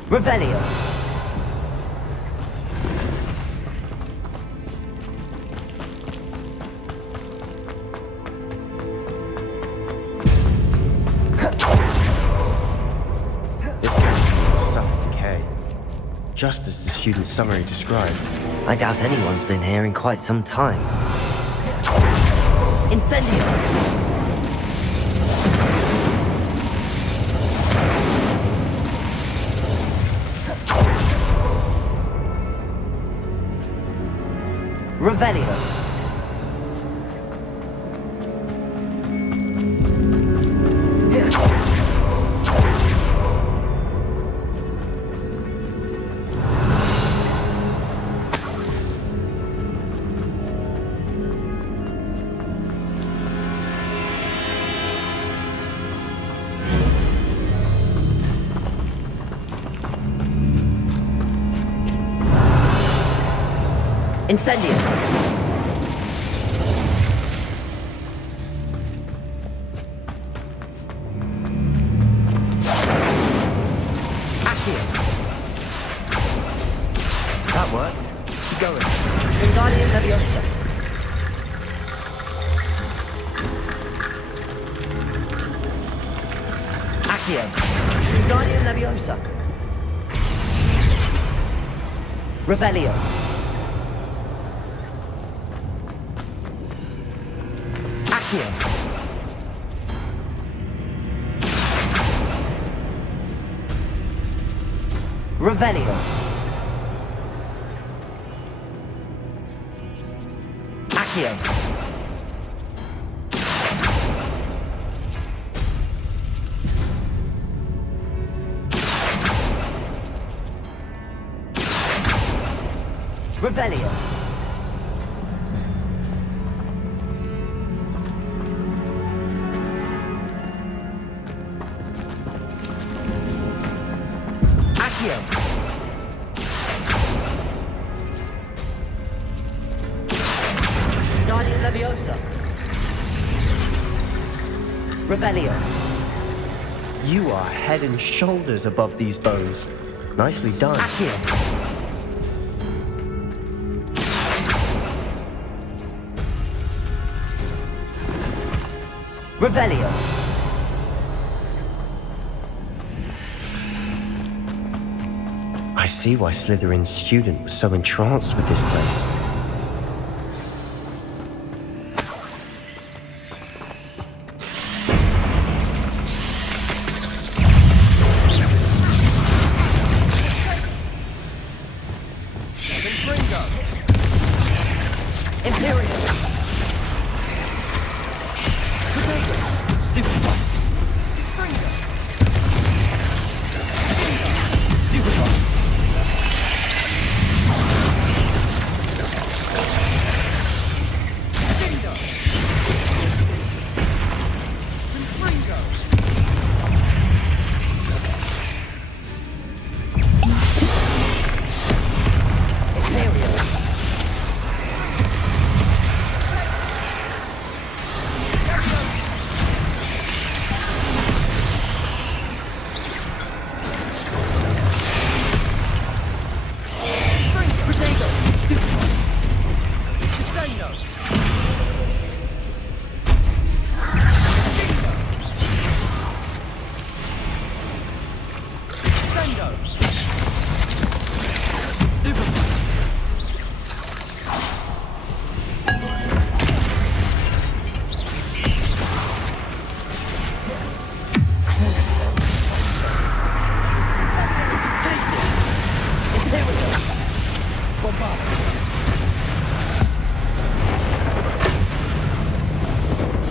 Revelio. This castle will suffer decay, just as the student's summary described. I doubt anyone's been here in quite some time. Incendio. Revelio. Incendio. Accio. That worked. Keep going. Wingardium Leviosa. Accio. Wingardium Leviosa. Revelio. Accio. Revelio. Accio. Revelio. Accio. Guardian Leviosa. Revelio. You are head and shoulders above these bones. Nicely done. Accio. Revelio. I see why Slytherin's student was so entranced with this place.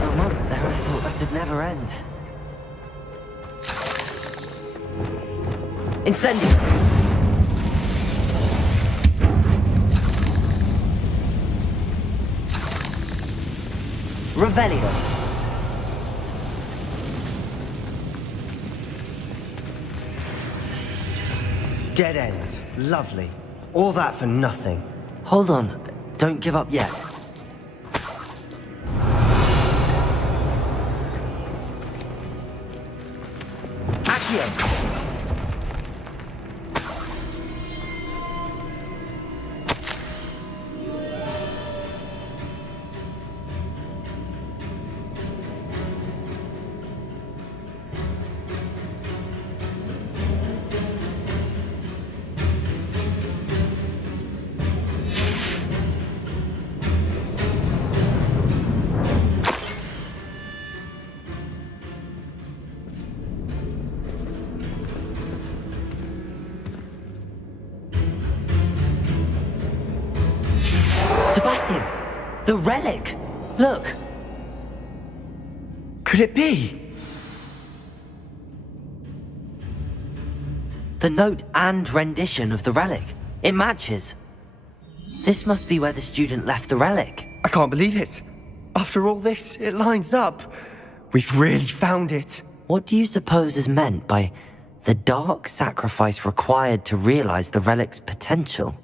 For a moment there, I thought that'd never end. Incendio. Revelio. Dead end. Lovely. All that for nothing. Hold on. Don't give up yet. Accio. Sebastian! The relic! Look! Could it be? The note and rendition of the relic. It matches. This must be where the student left the relic. I can't believe it. After all this, it lines up. We've really found it. What do you suppose is meant by the dark sacrifice required to realize the relic's potential?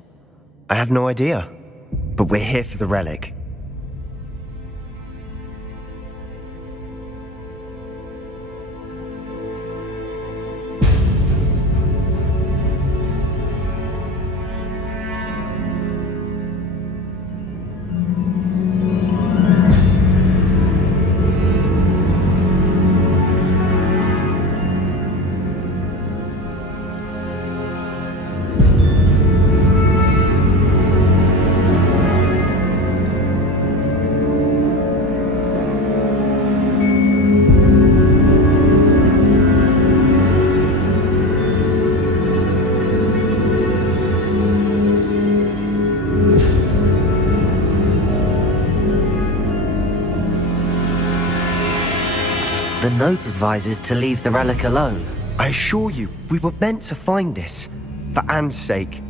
I have no idea. But we're here for the relic. The note advises to leave the relic alone. I assure you, we were meant to find this. For Anne's sake,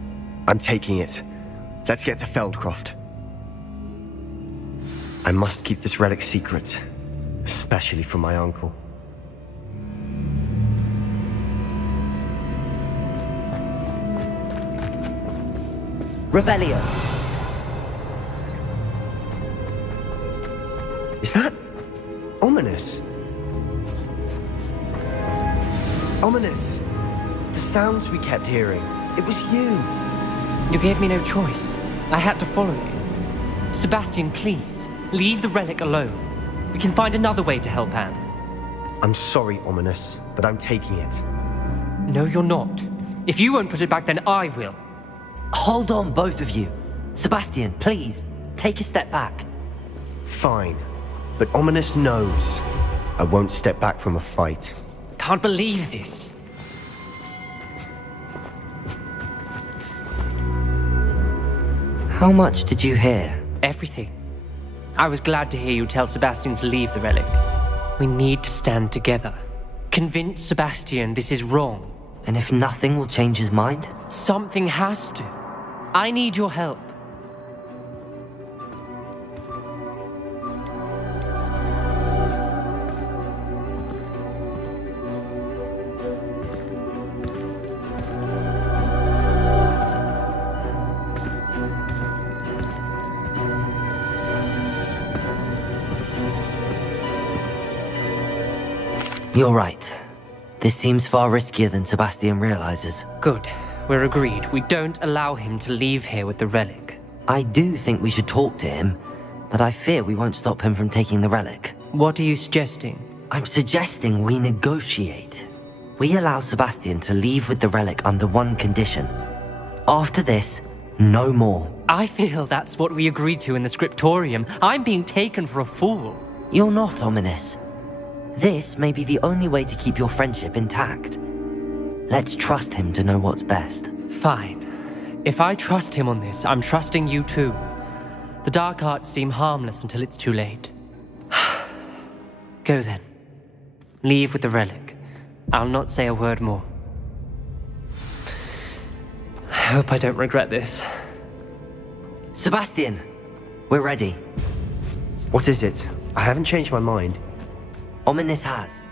I'm taking it. Let's get to Feldcroft. I must keep this relic secret, especially from my uncle. Revelio. Is that ominous? Ominous! The sounds we kept hearing. It was you. You gave me no choice. I had to follow you. Sebastian, please, leave the relic alone. We can find another way to help Anne. I'm sorry, Ominous, but I'm taking it. No, you're not. If you won't put it back, then I will. Hold on, both of you. Sebastian, please, take a step back. Fine, but Ominous knows I won't step back from a fight. Can't believe this. How much did you hear? Everything. I was glad to hear you tell Sebastian to leave the relic. We need to stand together. Convince Sebastian this is wrong. And if nothing will change his mind? Something has to. I need your help. You're right. This seems far riskier than Sebastian realizes. Good. We're agreed. We don't allow him to leave here with the relic. I do think we should talk to him, but I fear we won't stop him from taking the relic. What are you suggesting? I'm suggesting we negotiate. We allow Sebastian to leave with the relic under one condition. After this, no more. I feel that's what we agreed to in the scriptorium. I'm being taken for a fool. You're not, Ominous. This may be the only way to keep your friendship intact. Let's trust him to know what's best. Fine. If I trust him on this, I'm trusting you too. The dark arts seem harmless until it's too late. Go then. Leave with the relic. I'll not say a word more. I hope I don't regret this. Sebastian, we're ready. What is it? I haven't changed my mind. Ominous has.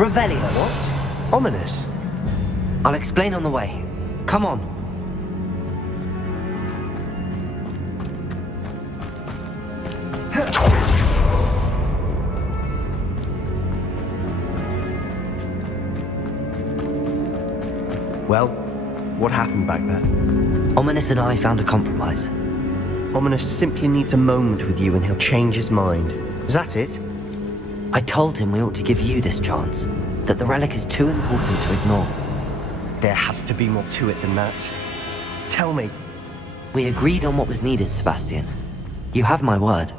Revelio. What? Ominous. I'll explain on the way. Come on. Well, what happened back there? Ominous and I found a compromise. Ominous simply needs a moment with you and he'll change his mind. Is that it? I told him we ought to give you this chance, that the relic is too important to ignore. There has to be more to it than that. Tell me. We agreed on what was needed, Sebastian. You have my word.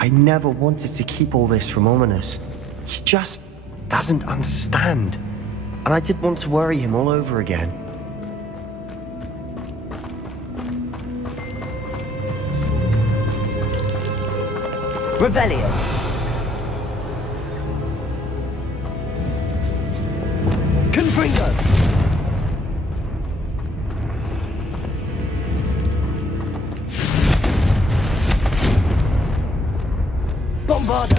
I never wanted to keep all this from Ominous. He just doesn't understand. And I didn't want to worry him all over again. Revelio! Confringo! Bombarda!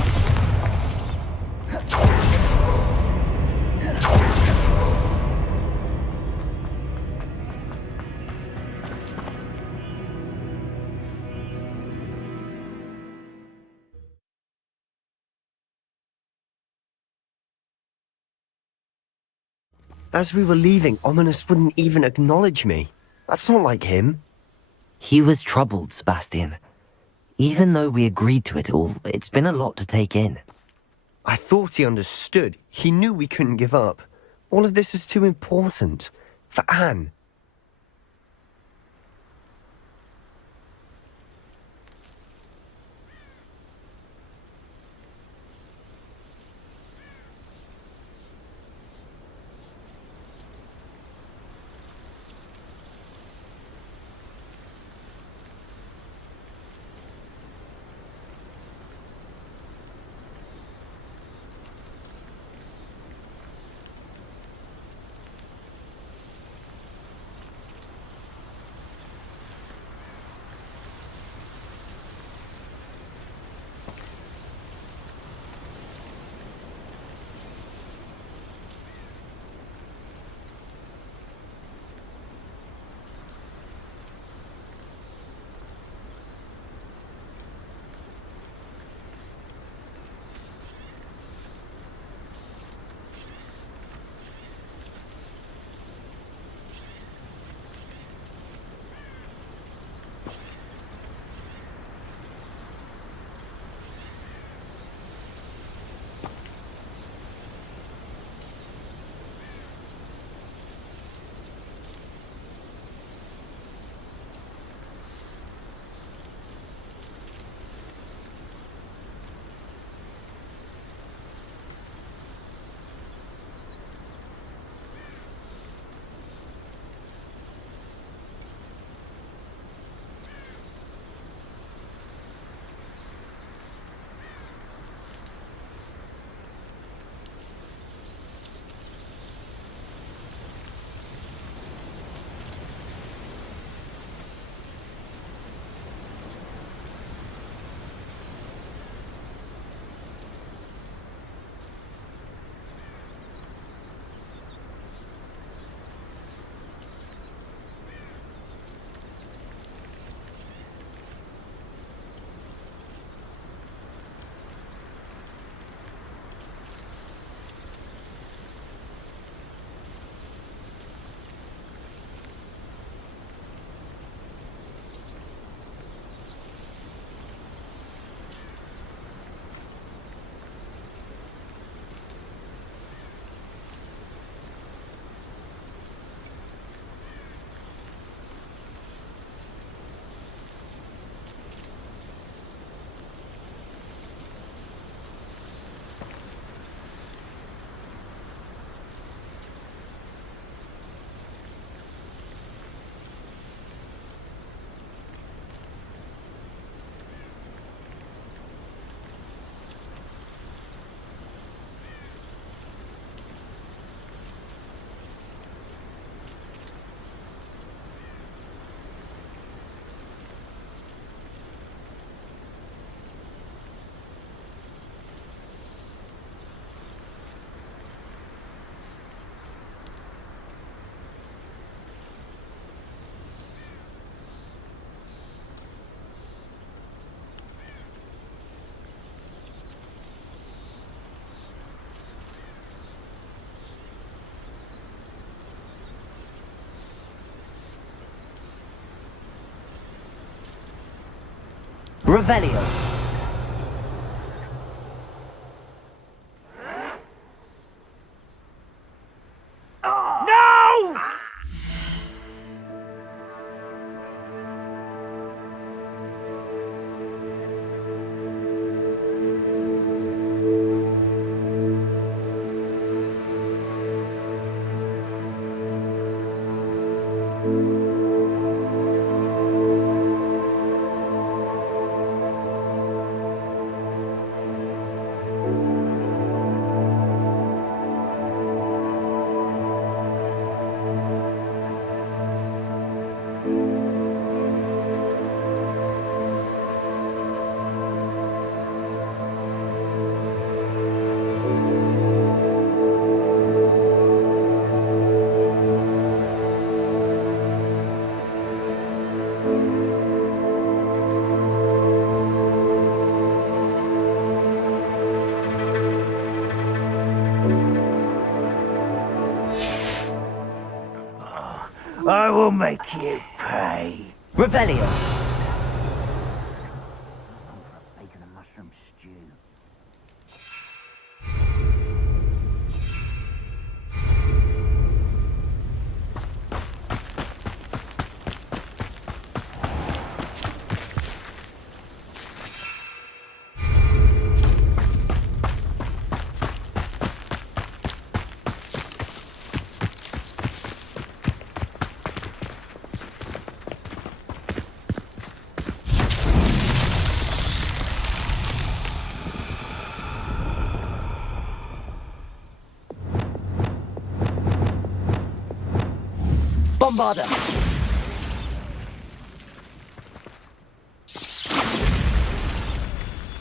As we were leaving, Ominous wouldn't even acknowledge me. That's not like him. He was troubled, Sebastian. Even though we agreed to it all, it's been a lot to take in. I thought he understood. He knew we couldn't give up. All of this is too important. For Anne. Revelio. No! I will make you pay. Revelio. Bacon and mushroom stew. Bombarda.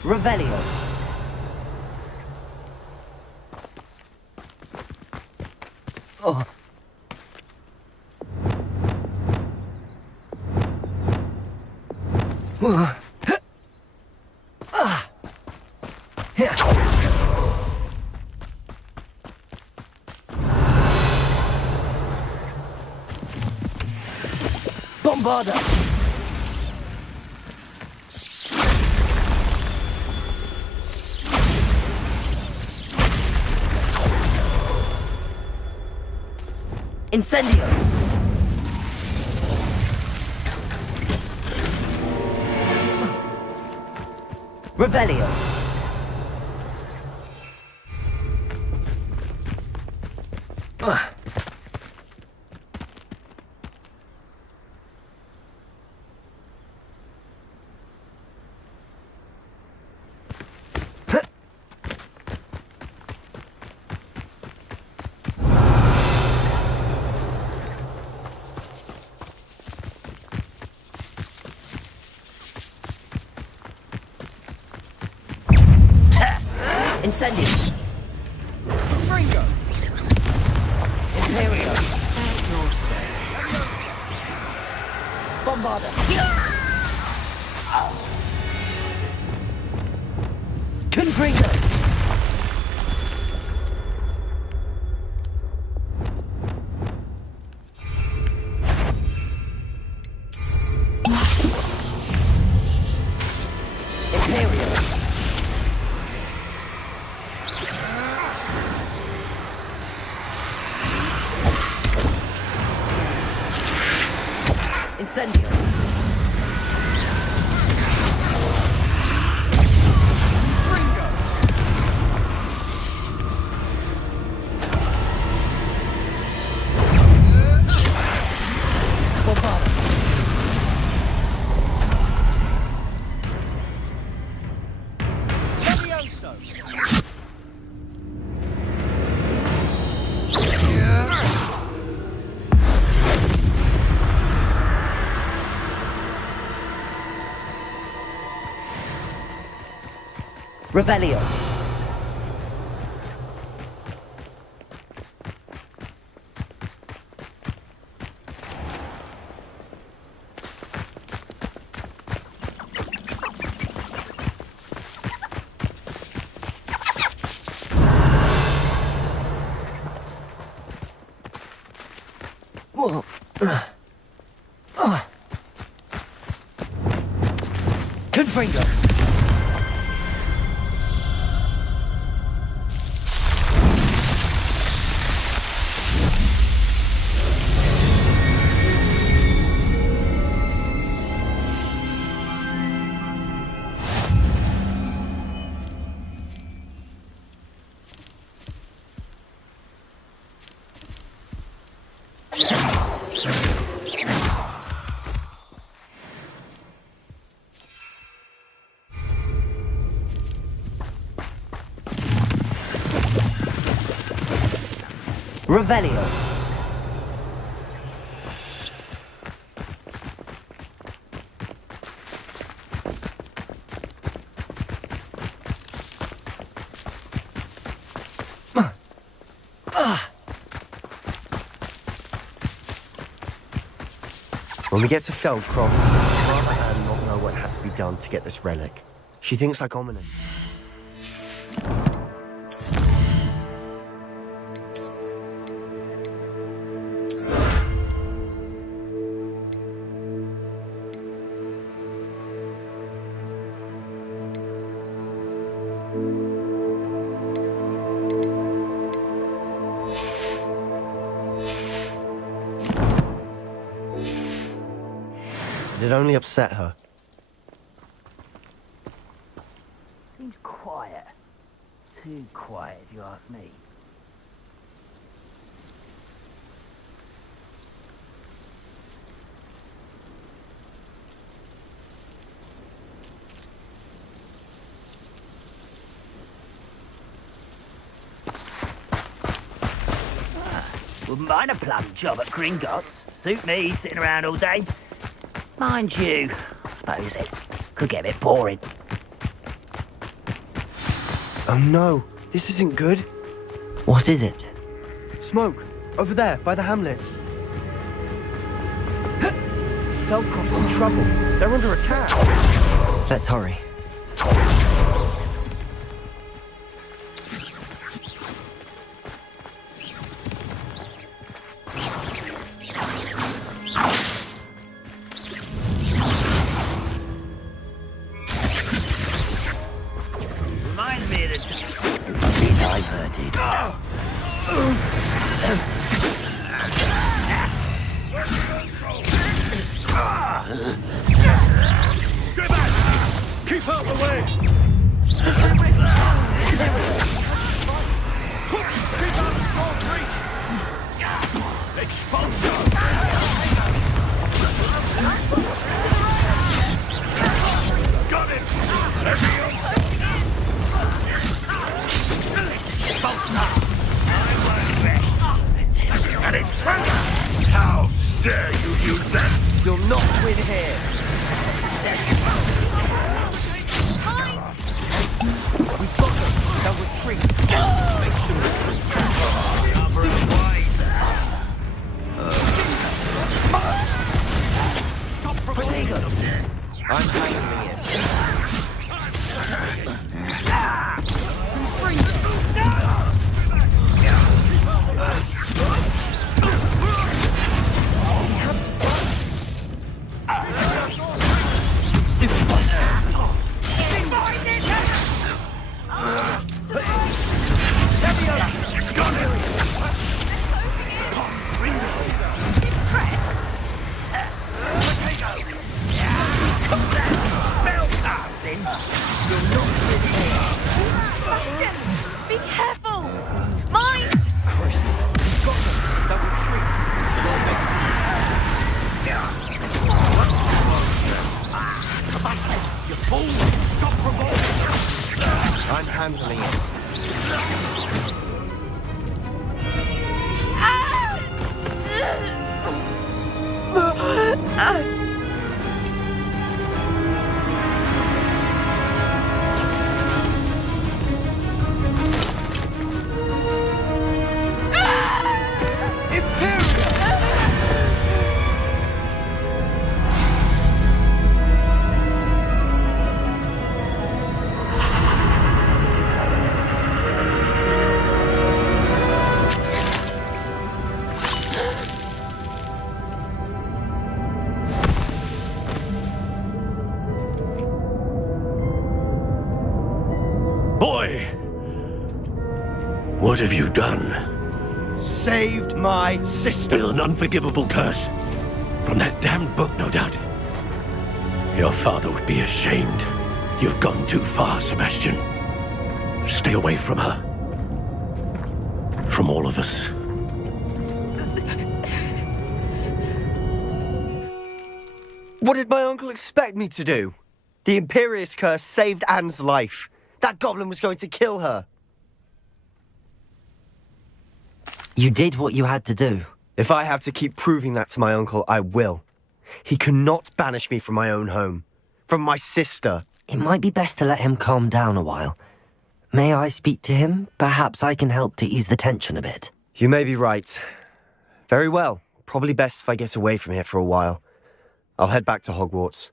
Revelio. Oh. Bombarda. Incendio. Revelio. Incendio. Ringo. Imperio. No say. Bombarda. Confringo. Imperio. Incendio. Bombarda. Levioso. Revelio. Gringo! Revelio. When we get to Feldcroft, I'd rather Anne not know what had to be done to get this relic. She thinks like ominous. It only upset her. Seems quiet. Too quiet, if you ask me. Wouldn't mind a plum job at Gringotts. Suit me, sitting around all day. Mind you, I suppose it could get a bit boring. Oh no, this isn't good. What is it? Smoke, over there, by the hamlet. Feldcroft's in trouble. They're under attack. Let's hurry. Reminds me of the bit diverted. Stay back! Keep out the way! Keep out of strong reach! Expulsion! Got it! An intruder! How dare you use that? You'll not win here. We've got them. They'll retreat. Make them retreat. Stop provoking them. I'm handling it. Be careful! Mine! Chris, we've got them. They'll retreat. You fool! Stop provoking! I'm handling it. What have you done? Saved my sister. With an unforgivable curse. From that damned book, no doubt. Your father would be ashamed. You've gone too far, Sebastian. Stay away from her. From all of us. What did my uncle expect me to do? The Imperious curse saved Anne's life. That goblin was going to kill her. You did what you had to do. If I have to keep proving that to my uncle, I will. He cannot banish me from my own home. From my sister. It might be best to let him calm down a while. May I speak to him? Perhaps I can help to ease the tension a bit. You may be right. Very well. Probably best if I get away from here for a while. I'll head back to Hogwarts.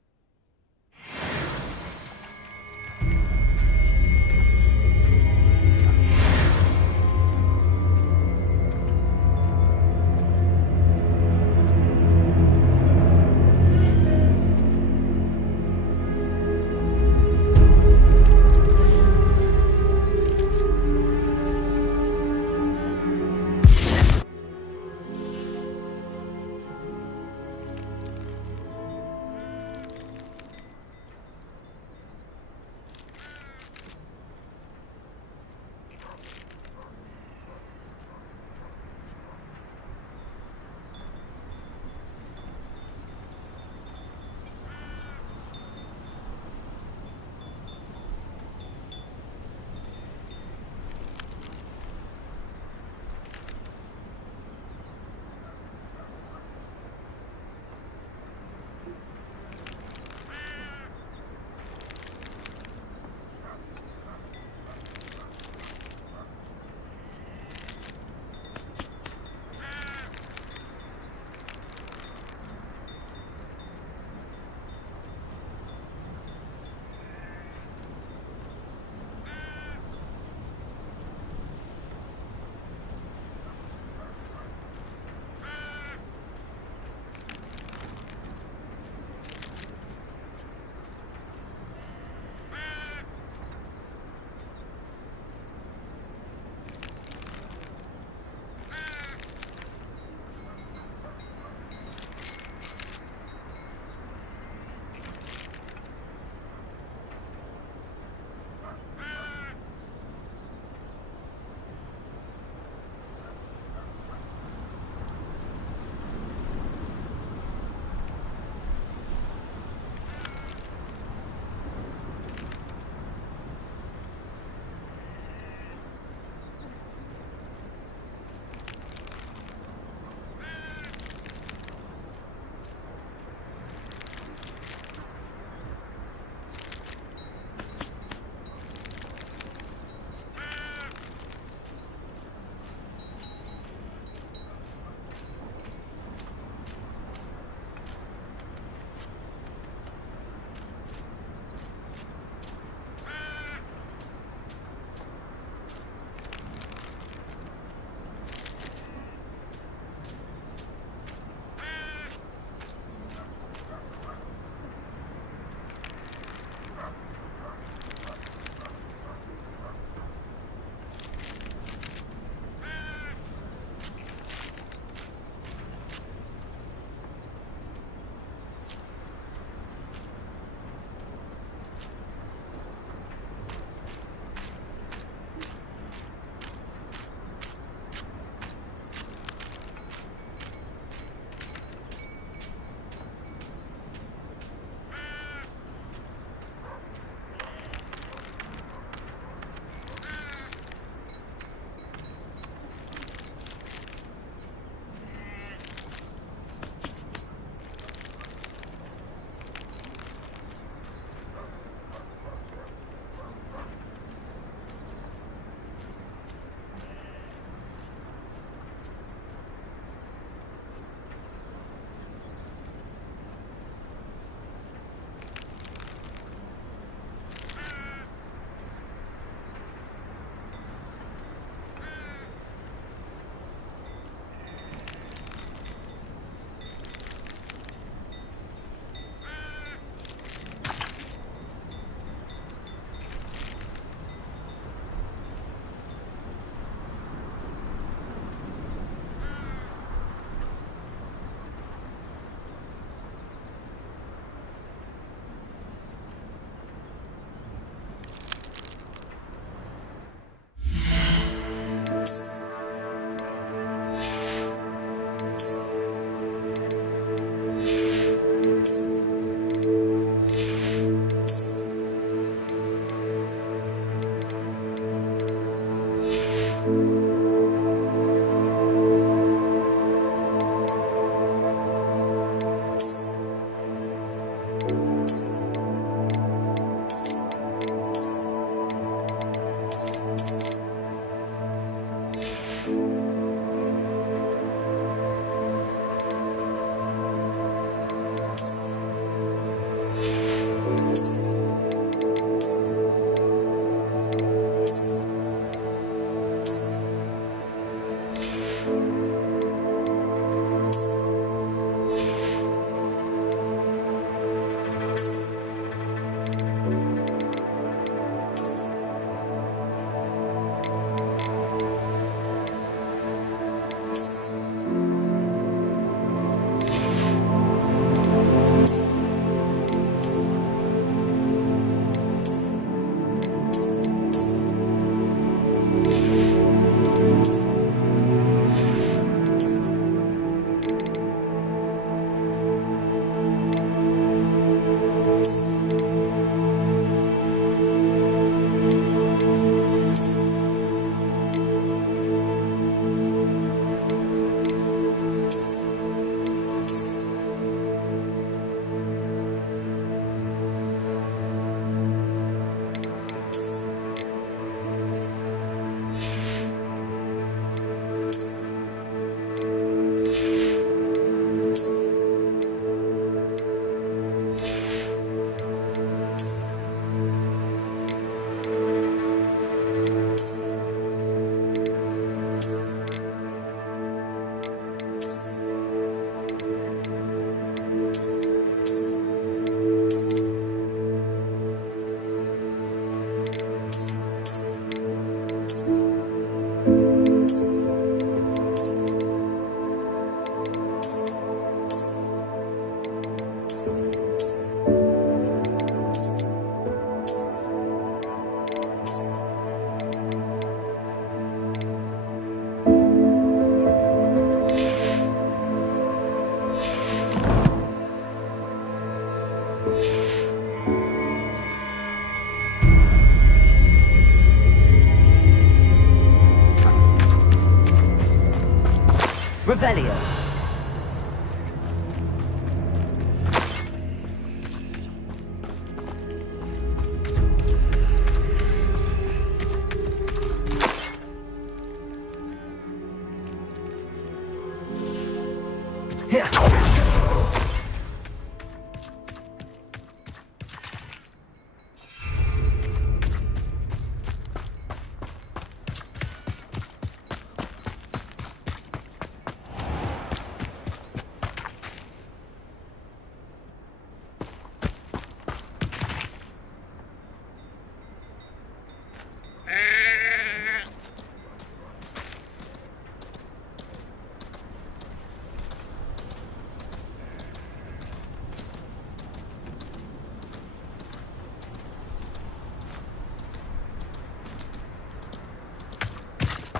Revelio.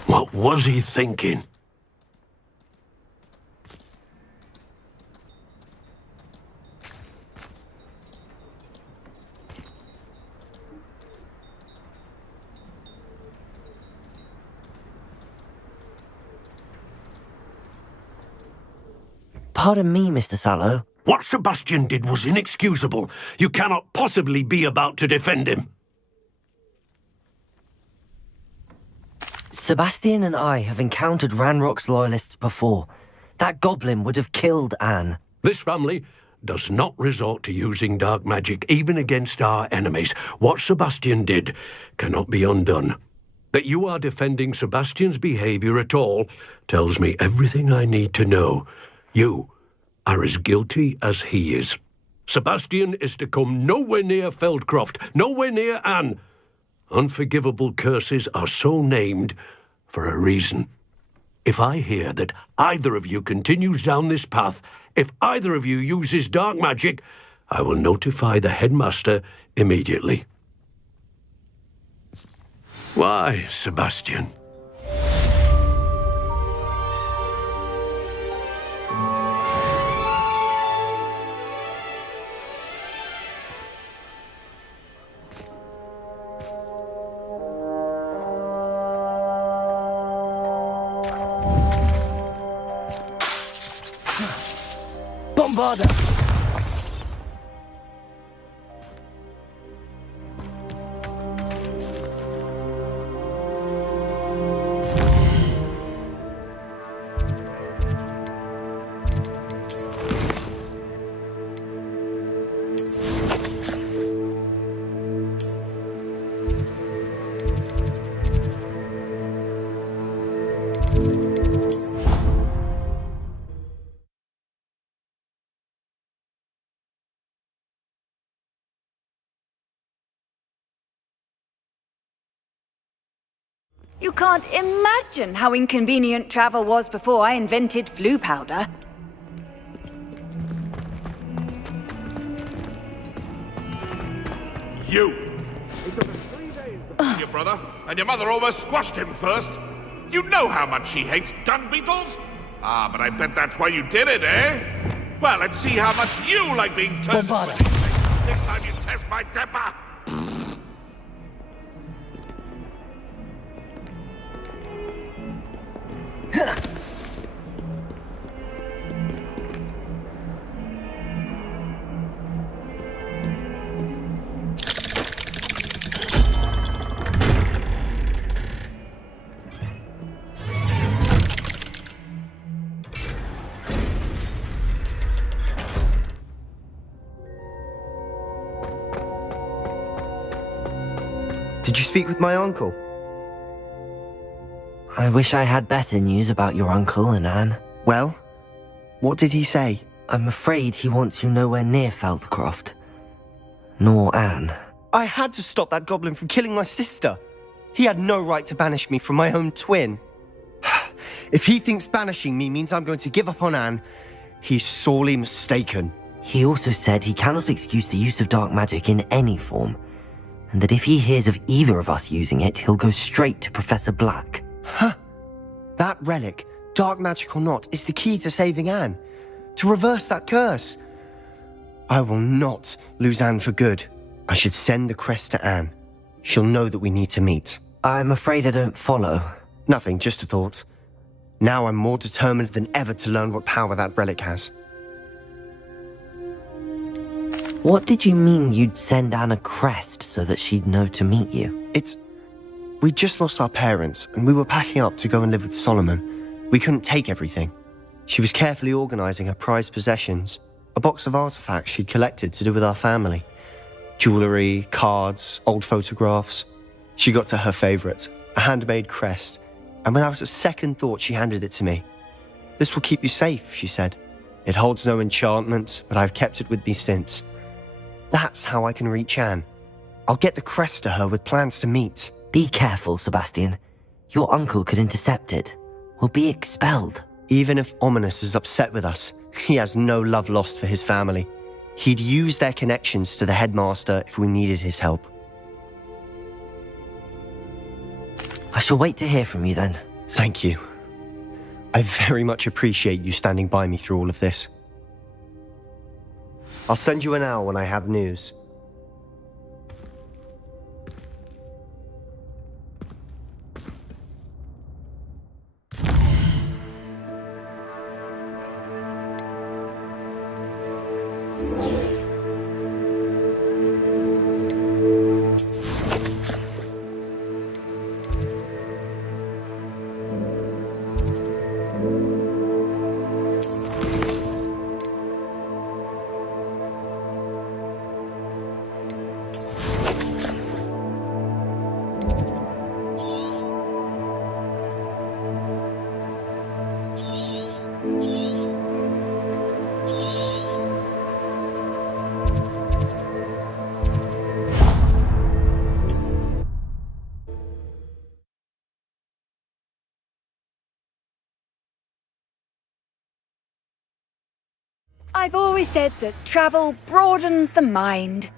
What was he thinking? Pardon me, Mr. Sallow. What Sebastian did was inexcusable. You cannot possibly be about to defend him. Sebastian and I have encountered Ranrock's loyalists before. That goblin would have killed Anne. This family does not resort to using dark magic even against our enemies. What Sebastian did cannot be undone. That you are defending Sebastian's behavior at all tells me everything I need to know. You are as guilty as he is. Sebastian is to come nowhere near Feldcroft, nowhere near Anne. Unforgivable curses are so named for a reason. If I hear that either of you continues down this path, if either of you uses dark magic, I will notify the headmaster immediately. Why, Sebastian? Bombarda! You can't imagine how inconvenient travel was before I invented flu powder. You! It took us 3 days to find your brother, and your mother almost squashed him first. You know how much she hates dung beetles? Ah, but I bet that's why you did it, eh? Well, let's see how much you like being turned into anything. Next time you test my temper. Did you speak with my uncle? I wish I had better news about your uncle and Anne. Well, what did he say? I'm afraid he wants you nowhere near Feldcroft. Nor Anne. I had to stop that goblin from killing my sister. He had no right to banish me from my own twin. If he thinks banishing me means I'm going to give up on Anne, he's sorely mistaken. He also said he cannot excuse the use of dark magic in any form, and that if he hears of either of us using it, he'll go straight to Professor Black. Huh. That relic, dark magic or not, is the key to saving Anne. To reverse that curse. I will not lose Anne for good. I should send the crest to Anne. She'll know that we need to meet. I'm afraid I don't follow. Nothing, just a thought. Now I'm more determined than ever to learn what power that relic has. What did you mean you'd send Anne a crest so that she'd know to meet you? We just lost our parents, and we were packing up to go and live with Solomon. We couldn't take everything. She was carefully organising her prized possessions, a box of artefacts she'd collected to do with our family. Jewellery, cards, old photographs. She got to her favourite, a handmade crest, and without a second thought she handed it to me. "This will keep you safe," she said. "It holds no enchantment, but I've kept it with me since. That's how I can reach Anne. I'll get the crest to her with plans to meet." Be careful, Sebastian. Your uncle could intercept it. We'll be expelled. Even if Ominous is upset with us, he has no love lost for his family. He'd use their connections to the headmaster if we needed his help. I shall wait to hear from you then. Thank you. I very much appreciate you standing by me through all of this. I'll send you an owl when I have news. I've always said that travel broadens the mind.